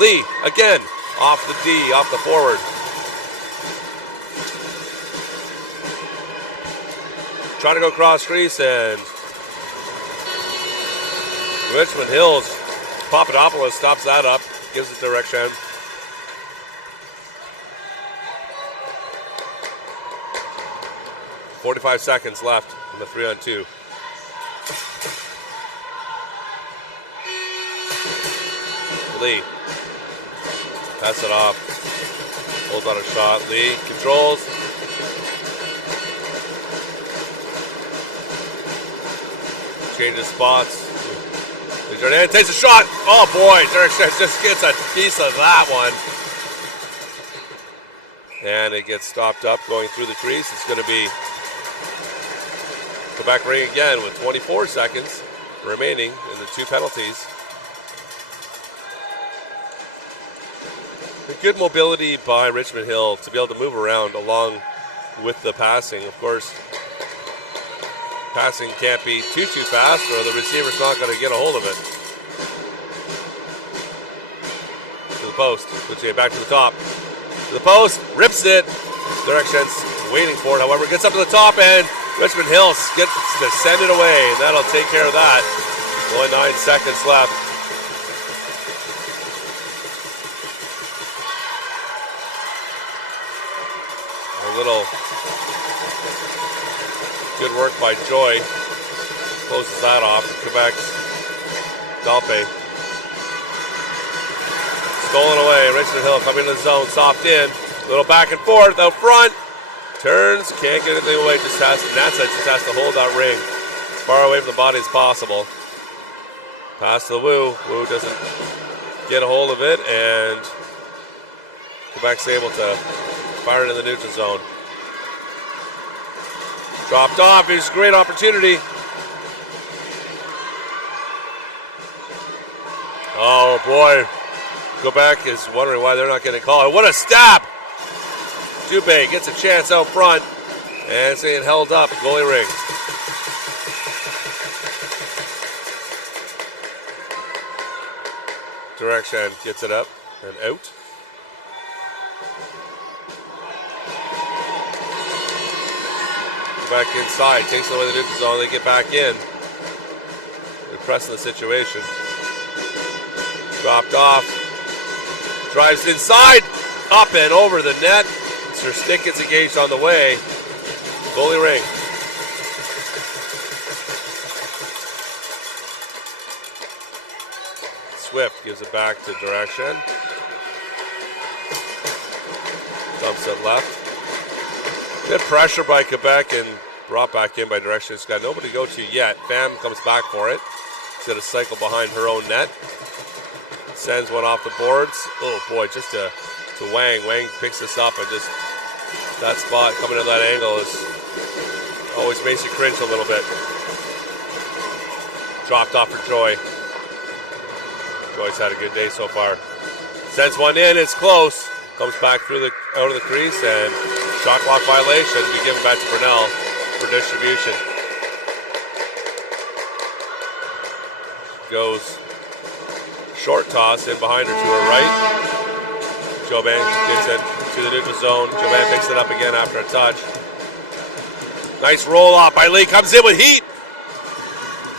Lee, again, off the D, off the forward. Trying to go cross crease, and Richmond Hills, Papadopoulos stops that up, gives it Direction. .45 seconds left in the 3-on-2. Lee. Pass it off. Holds on a shot. Lee controls. Changes spots. Jordan takes a shot. Oh boy, Direction just gets a piece of that one. And it gets stopped up going through the crease. It's going to be Quebec Ring again with 24 seconds remaining in the two penalties. A good mobility by Richmond Hill to be able to move around along with the passing. Of course, passing can't be too fast or the receiver's not going to get a hold of it. To the post, puts it back to the top. To the post, rips it. Direction's waiting for it, however, gets up to the top and Richmond Hill gets to send it away, and that'll take care of that. Only 9 seconds left. A little good work by Joy. Closes that off. Quebec's Dalpe. Stolen away. Richmond Hill coming to the zone, soft in. Little back and forth, out front. Turns, can't get anything away, just has to hold that ring as far away from the body as possible. Pass to the Woo. Woo doesn't get a hold of it, and Quebec's able to fire it in the neutral zone. Dropped off, here's a great opportunity. Oh boy, Quebec is wondering why they're not getting called. What a stab! Dubé gets a chance out front, and it's being held up, goalie ring. Direction gets it up and out. Back inside, takes it away the neutral zone, they get back in. They're pressing the situation. Dropped off. Drives inside, up and over the net. Her stick gets engaged on the way. Goalie ring. Swift gives it back to Direction. Dumps it left. Good pressure by Quebec and brought back in by Direction. It's got nobody to go to yet. Pham comes back for it. She's got a cycle behind her own net. Sends one off the boards. Oh boy, just to Wang. Wang picks this up and just that spot coming to that angle is always makes you cringe a little bit. Dropped off for Joy. Joy's had a good day so far. Sends one in, it's close. Comes back through the out of the crease and shot clock violation. We give it back to Brunel for distribution. Goes short toss in behind her to her right. Jobin gets it to the neutral zone. Jobin picks it up again after a touch. Nice roll off by Lee. Comes in with heat.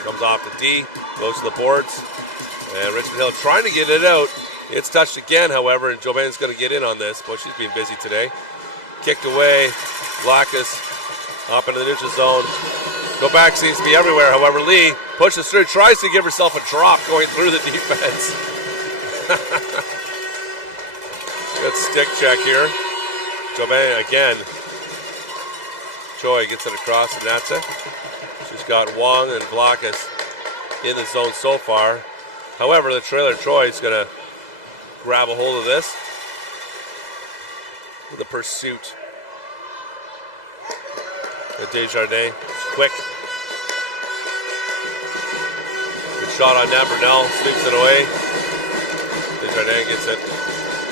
Comes off the D. Goes to the boards. And Richmond Hill trying to get it out. It's touched again, however, and Jobin's going to get in on this. Boy, she's been busy today. Kicked away. Blackus up into the neutral zone. Go back seems to be everywhere. However, Lee pushes through, tries to give herself a drop going through the defense. Good stick check here. Jobin again. Joy gets it across, and that's it. She's got Wong and Blackus in the zone so far. However, the trailer Troy is going to grab a hold of this with a pursuit. Desjardins, quick. Good shot on net. Brunel sweeps it away. Desjardins gets it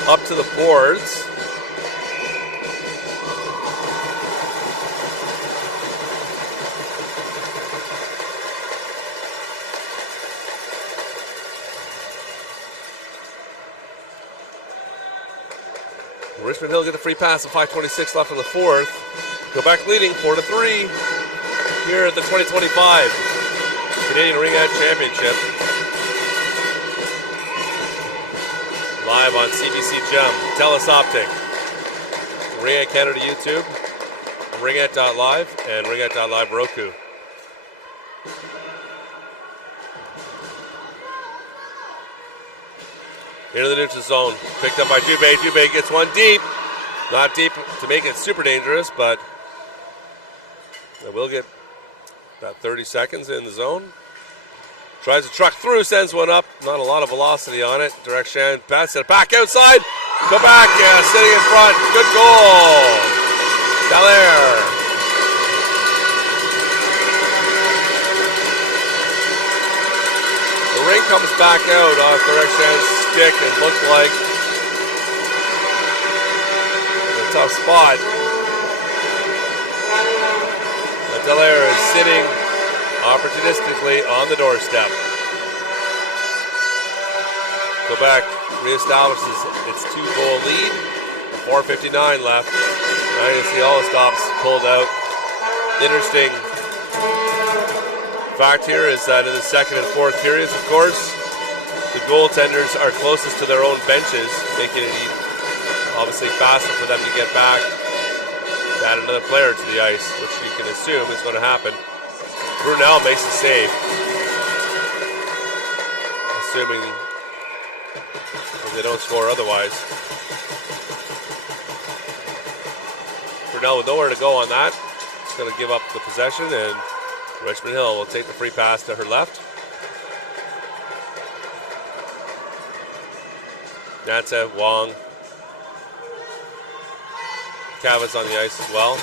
up to the boards. Richmond Hill get a free pass with 5:26 left in the fourth. Quebec leading 4-3 here at the 2025 Canadian Ring-Out Championship. Live on CBC Gem, TELUS Optic, Ring-Out Canada YouTube, Ring-Out.live, and Ring-Out.live Roku. Into the neutral zone, picked up by Dubé. Dubé gets one deep. Not deep to make it super dangerous, but they will get about 30 seconds in the zone. Tries to truck through, sends one up. Not a lot of velocity on it. Direction, pass it back outside. Go back, sitting in front. Good goal. Dallaire. The ring comes back out off Direction's stick. It looked like a tough spot. But Dallaire is sitting opportunistically on the doorstep. Quebec reestablishes its 2-goal lead. 4:59 left. Now you see all the stops pulled out. Interesting fact here is that in the second and fourth periods, of course, the goaltenders are closest to their own benches, making it obviously faster for them to get back, to add another player to the ice, which you can assume is going to happen. Brunel makes the save, assuming if they don't score otherwise. Brunel with nowhere to go on that. It's going to give up the possession, and Richmond Hill will take the free pass to her left. That's it, Wong. Cavin's on the ice as well.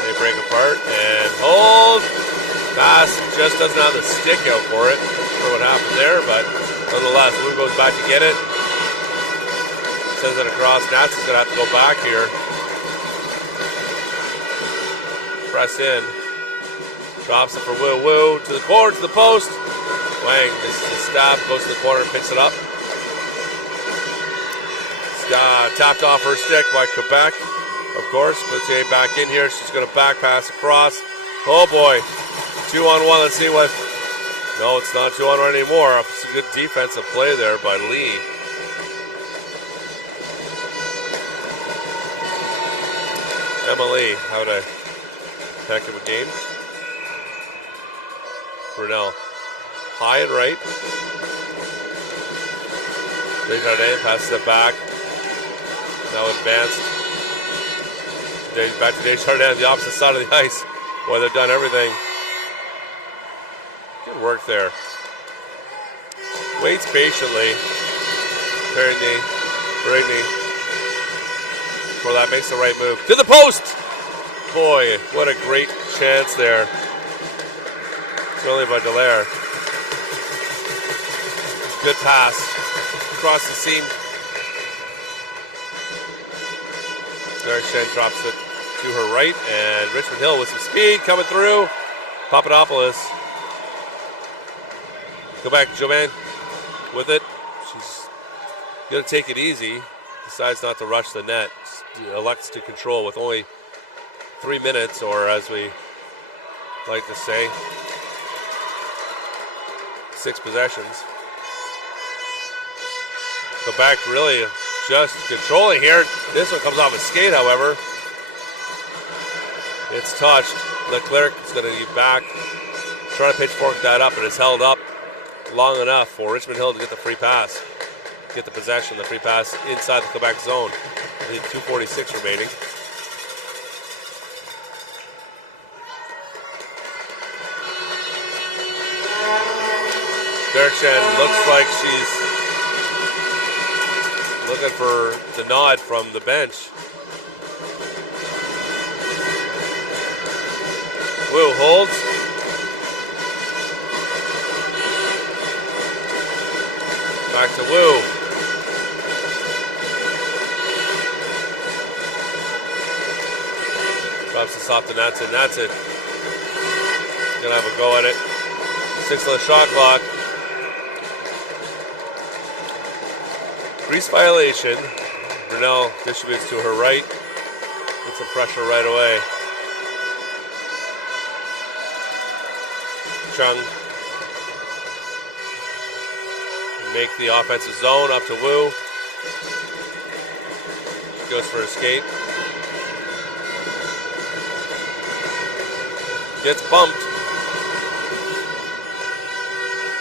They break apart and hold. Pass just doesn't have the stick out for it. Not sure what happened there, but nonetheless, Wu goes back to get it. Sends it across. Nats is going to have to go back here. Press in. Drops it for Wu. Wu to the corner, to the post. Wang misses the stab, goes to the corner, picks it up. Tapped off her stick by Quebec, of course. Cloutier back in here. She's going to back pass across. Oh boy. 2-on-1. Let's see what. No, it's not 2-on-1 anymore. It's a good defensive play there by Lee. Emily had a heck of a game. Brunel high and right. Desjardins passes it back. Now advanced. Back to Desjardins on the opposite side of the ice. Boy, they've done everything. Good work there. Waits patiently. Brigney. Before that makes the right move. To the post! Boy, what a great chance there. It's only by Dallaire. Good pass. Across the seam. Shen drops it to her right, and Richmond Hill with some speed coming through. Papadopoulos. Go back to Joanne with it. She's going to take it easy. Decides not to rush the net. Elects to control with only 3 minutes, or as we like to say, 6 possessions. Go back really just controlling here. This one comes off a skate, however. It's touched. Leclerc is going to be back. Trying to pitchfork that up, and it's held up long enough for Richmond Hill to get the free pass. Get the possession, the free pass inside the Quebec zone. I think 2:46 remaining. Derkshan looks like she's looking for the nod from the bench. Wu holds. Back to Wu. Drops this off to Natson. Natson gonna have a go at it. 6 on the shot clock. Crease violation. Brunel distributes to her right. Gets some pressure right away. Chung make the offensive zone up to Wu. She goes for a skate. Gets bumped.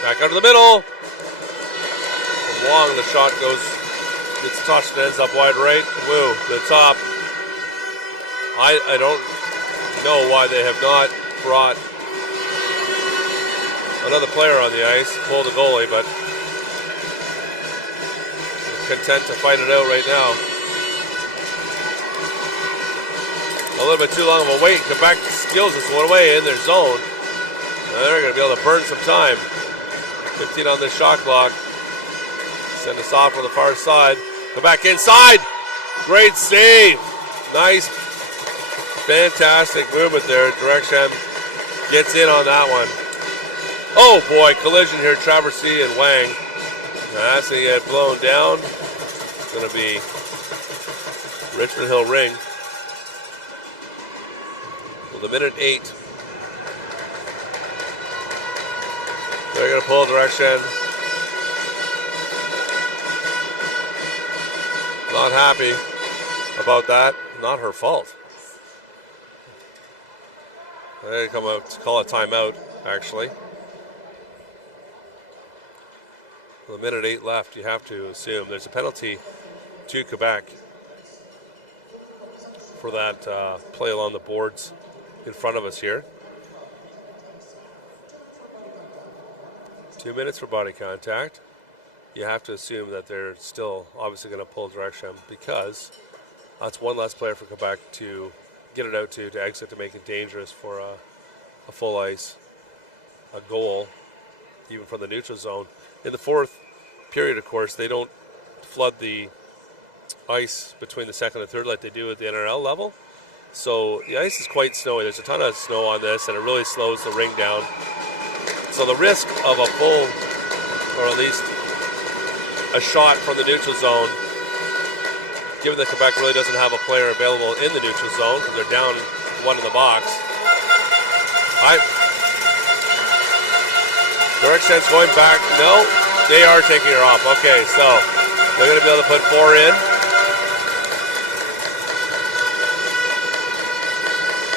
Back out of the middle. From Wong, the shot gets touched and ends up wide right. Wu to the top. I don't know why they have not brought another player on the ice, pull the goalie, but content to fight it out right now. A little bit too long of a wait. Quebec skills this one away in their zone. Now they're going to be able to burn some time. 15 on this shot clock. Send us off on the far side. Quebec inside. Great save. Nice, fantastic movement there. Direction gets in on that one. Oh boy, collision here. Traversy and Wang. Now that's going to get blown down. It's going to be Richmond Hill Ring. With a minute 8. They're going to pull direction. Not happy about that. Not her fault. They're going to come out to call a timeout, actually. With a minute 8 left, you have to assume there's a penalty to Quebec for that play along the boards in front of us here. 2 minutes for body contact. You have to assume that they're still obviously going to pull direction because that's one less player for Quebec to get it out to exit, to make it dangerous for a full ice, a goal, even from the neutral zone. In the fourth period, of course, they don't flood the ice between the second and third like they do at the NRL level. So the ice is quite snowy. There's a ton of snow on this, and it really slows the ring down. So the risk of a full, or at least a shot from the neutral zone, given that Quebec really doesn't have a player available in the neutral zone because they're down one in the box. Gerik going back. No, they are taking her off. Okay, so they're going to be able to put 4 in.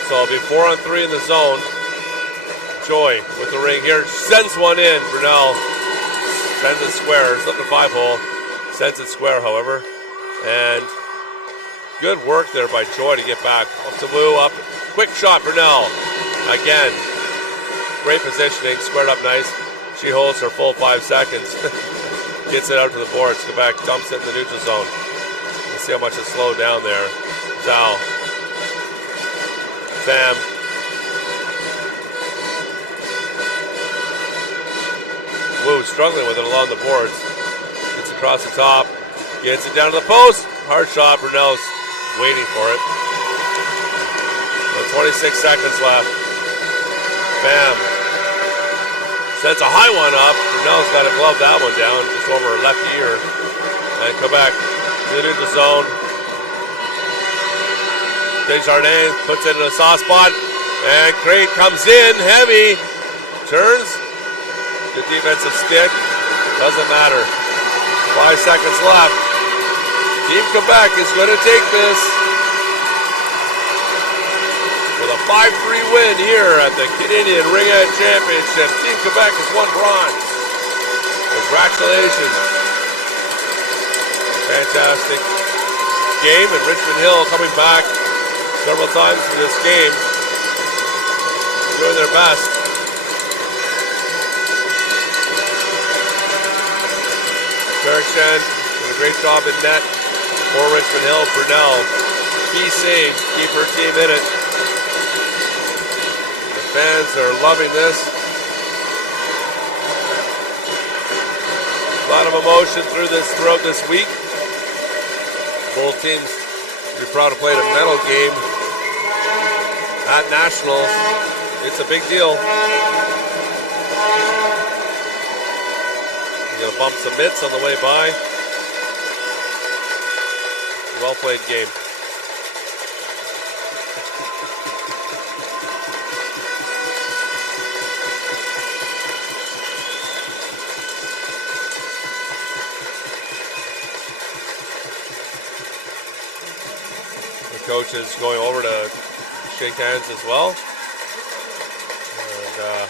So it'll be 4 on 3 in the zone. Joy with the ring here. Sends one in. Brunel sends it square. It's looking 5-hole. Sends it square, however. And good work there by Joy to get back. Up to Wu, up. Quick shot, Brunel. Again. Great positioning. Squared up nice. She holds her full 5 seconds. Gets it out to the boards. Quebec dumps it in the neutral zone. Let's see how much it's slowed down there. Zhao. Sam. Wu struggling with it along the boards. Gets across the top. Gets it down to the post. Hard shot. Brunel's waiting for it. 26 seconds left. Bam. Sends a high one up. Brunel's got to glove that one down just over her left ear. And Quebec to the neutral zone. Desjardins puts it in a soft spot. And Crate comes in heavy. Turns. Good defensive stick. Doesn't matter. 5 seconds left. Team Quebec is going to take this with a 5-3 win here at the Canadian Ring-Out Championship. Team Quebec has won bronze. Congratulations. Fantastic game, and Richmond Hill coming back several times for this game. Doing their best. Gerik did a great job in net for Richmond Hill. Brunel, key saves, keep her team in it. The fans are loving this. A lot of emotion throughout this week. Both teams will be proud to play a medal game at Nationals. It's a big deal. You're gonna bump some mitts on the way by. Well played game. The coach is going over to shake hands as well. And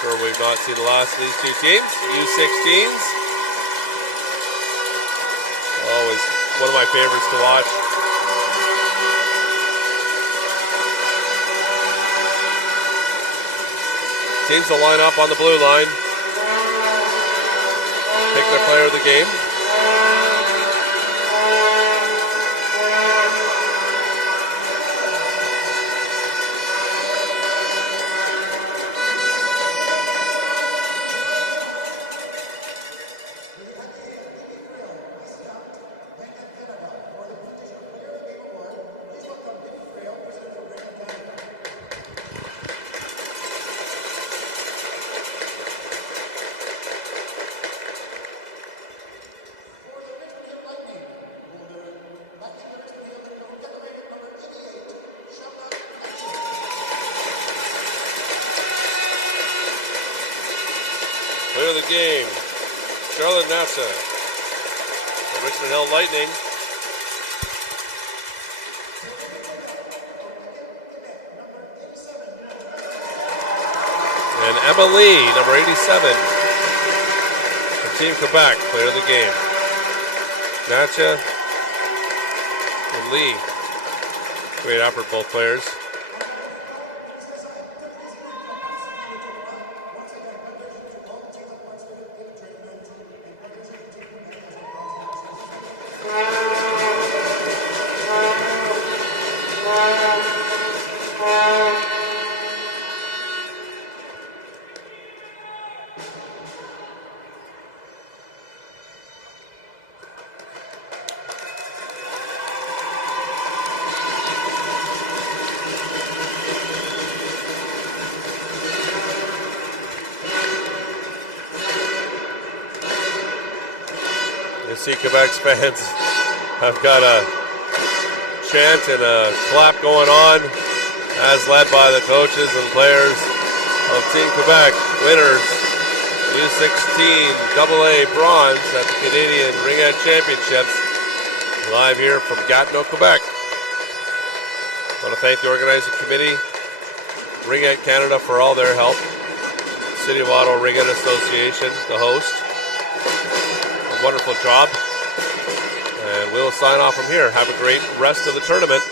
sure we've not seen the last of these two teams. U16s. Always one of my favorites to watch. Teams will line up on the blue line. Pick their player of the game. Player of the game, Charlotte Nassa, the Richmond Hill Lightning. And Emily, number 87. Team Quebec clear the game. Natcha and Lee. Great effort, both players. See, Quebec's fans have got a chant and a clap going on, as led by the coaches and players of Team Quebec, winners U16AA bronze at the Canadian Ringette Championships, live here from Gatineau, Quebec. I want to thank the organizing committee, Ringette Canada, for all their help, City of Ottawa Ringette Association, the host. Wonderful job, and we'll sign off from here. Have a great rest of the tournament.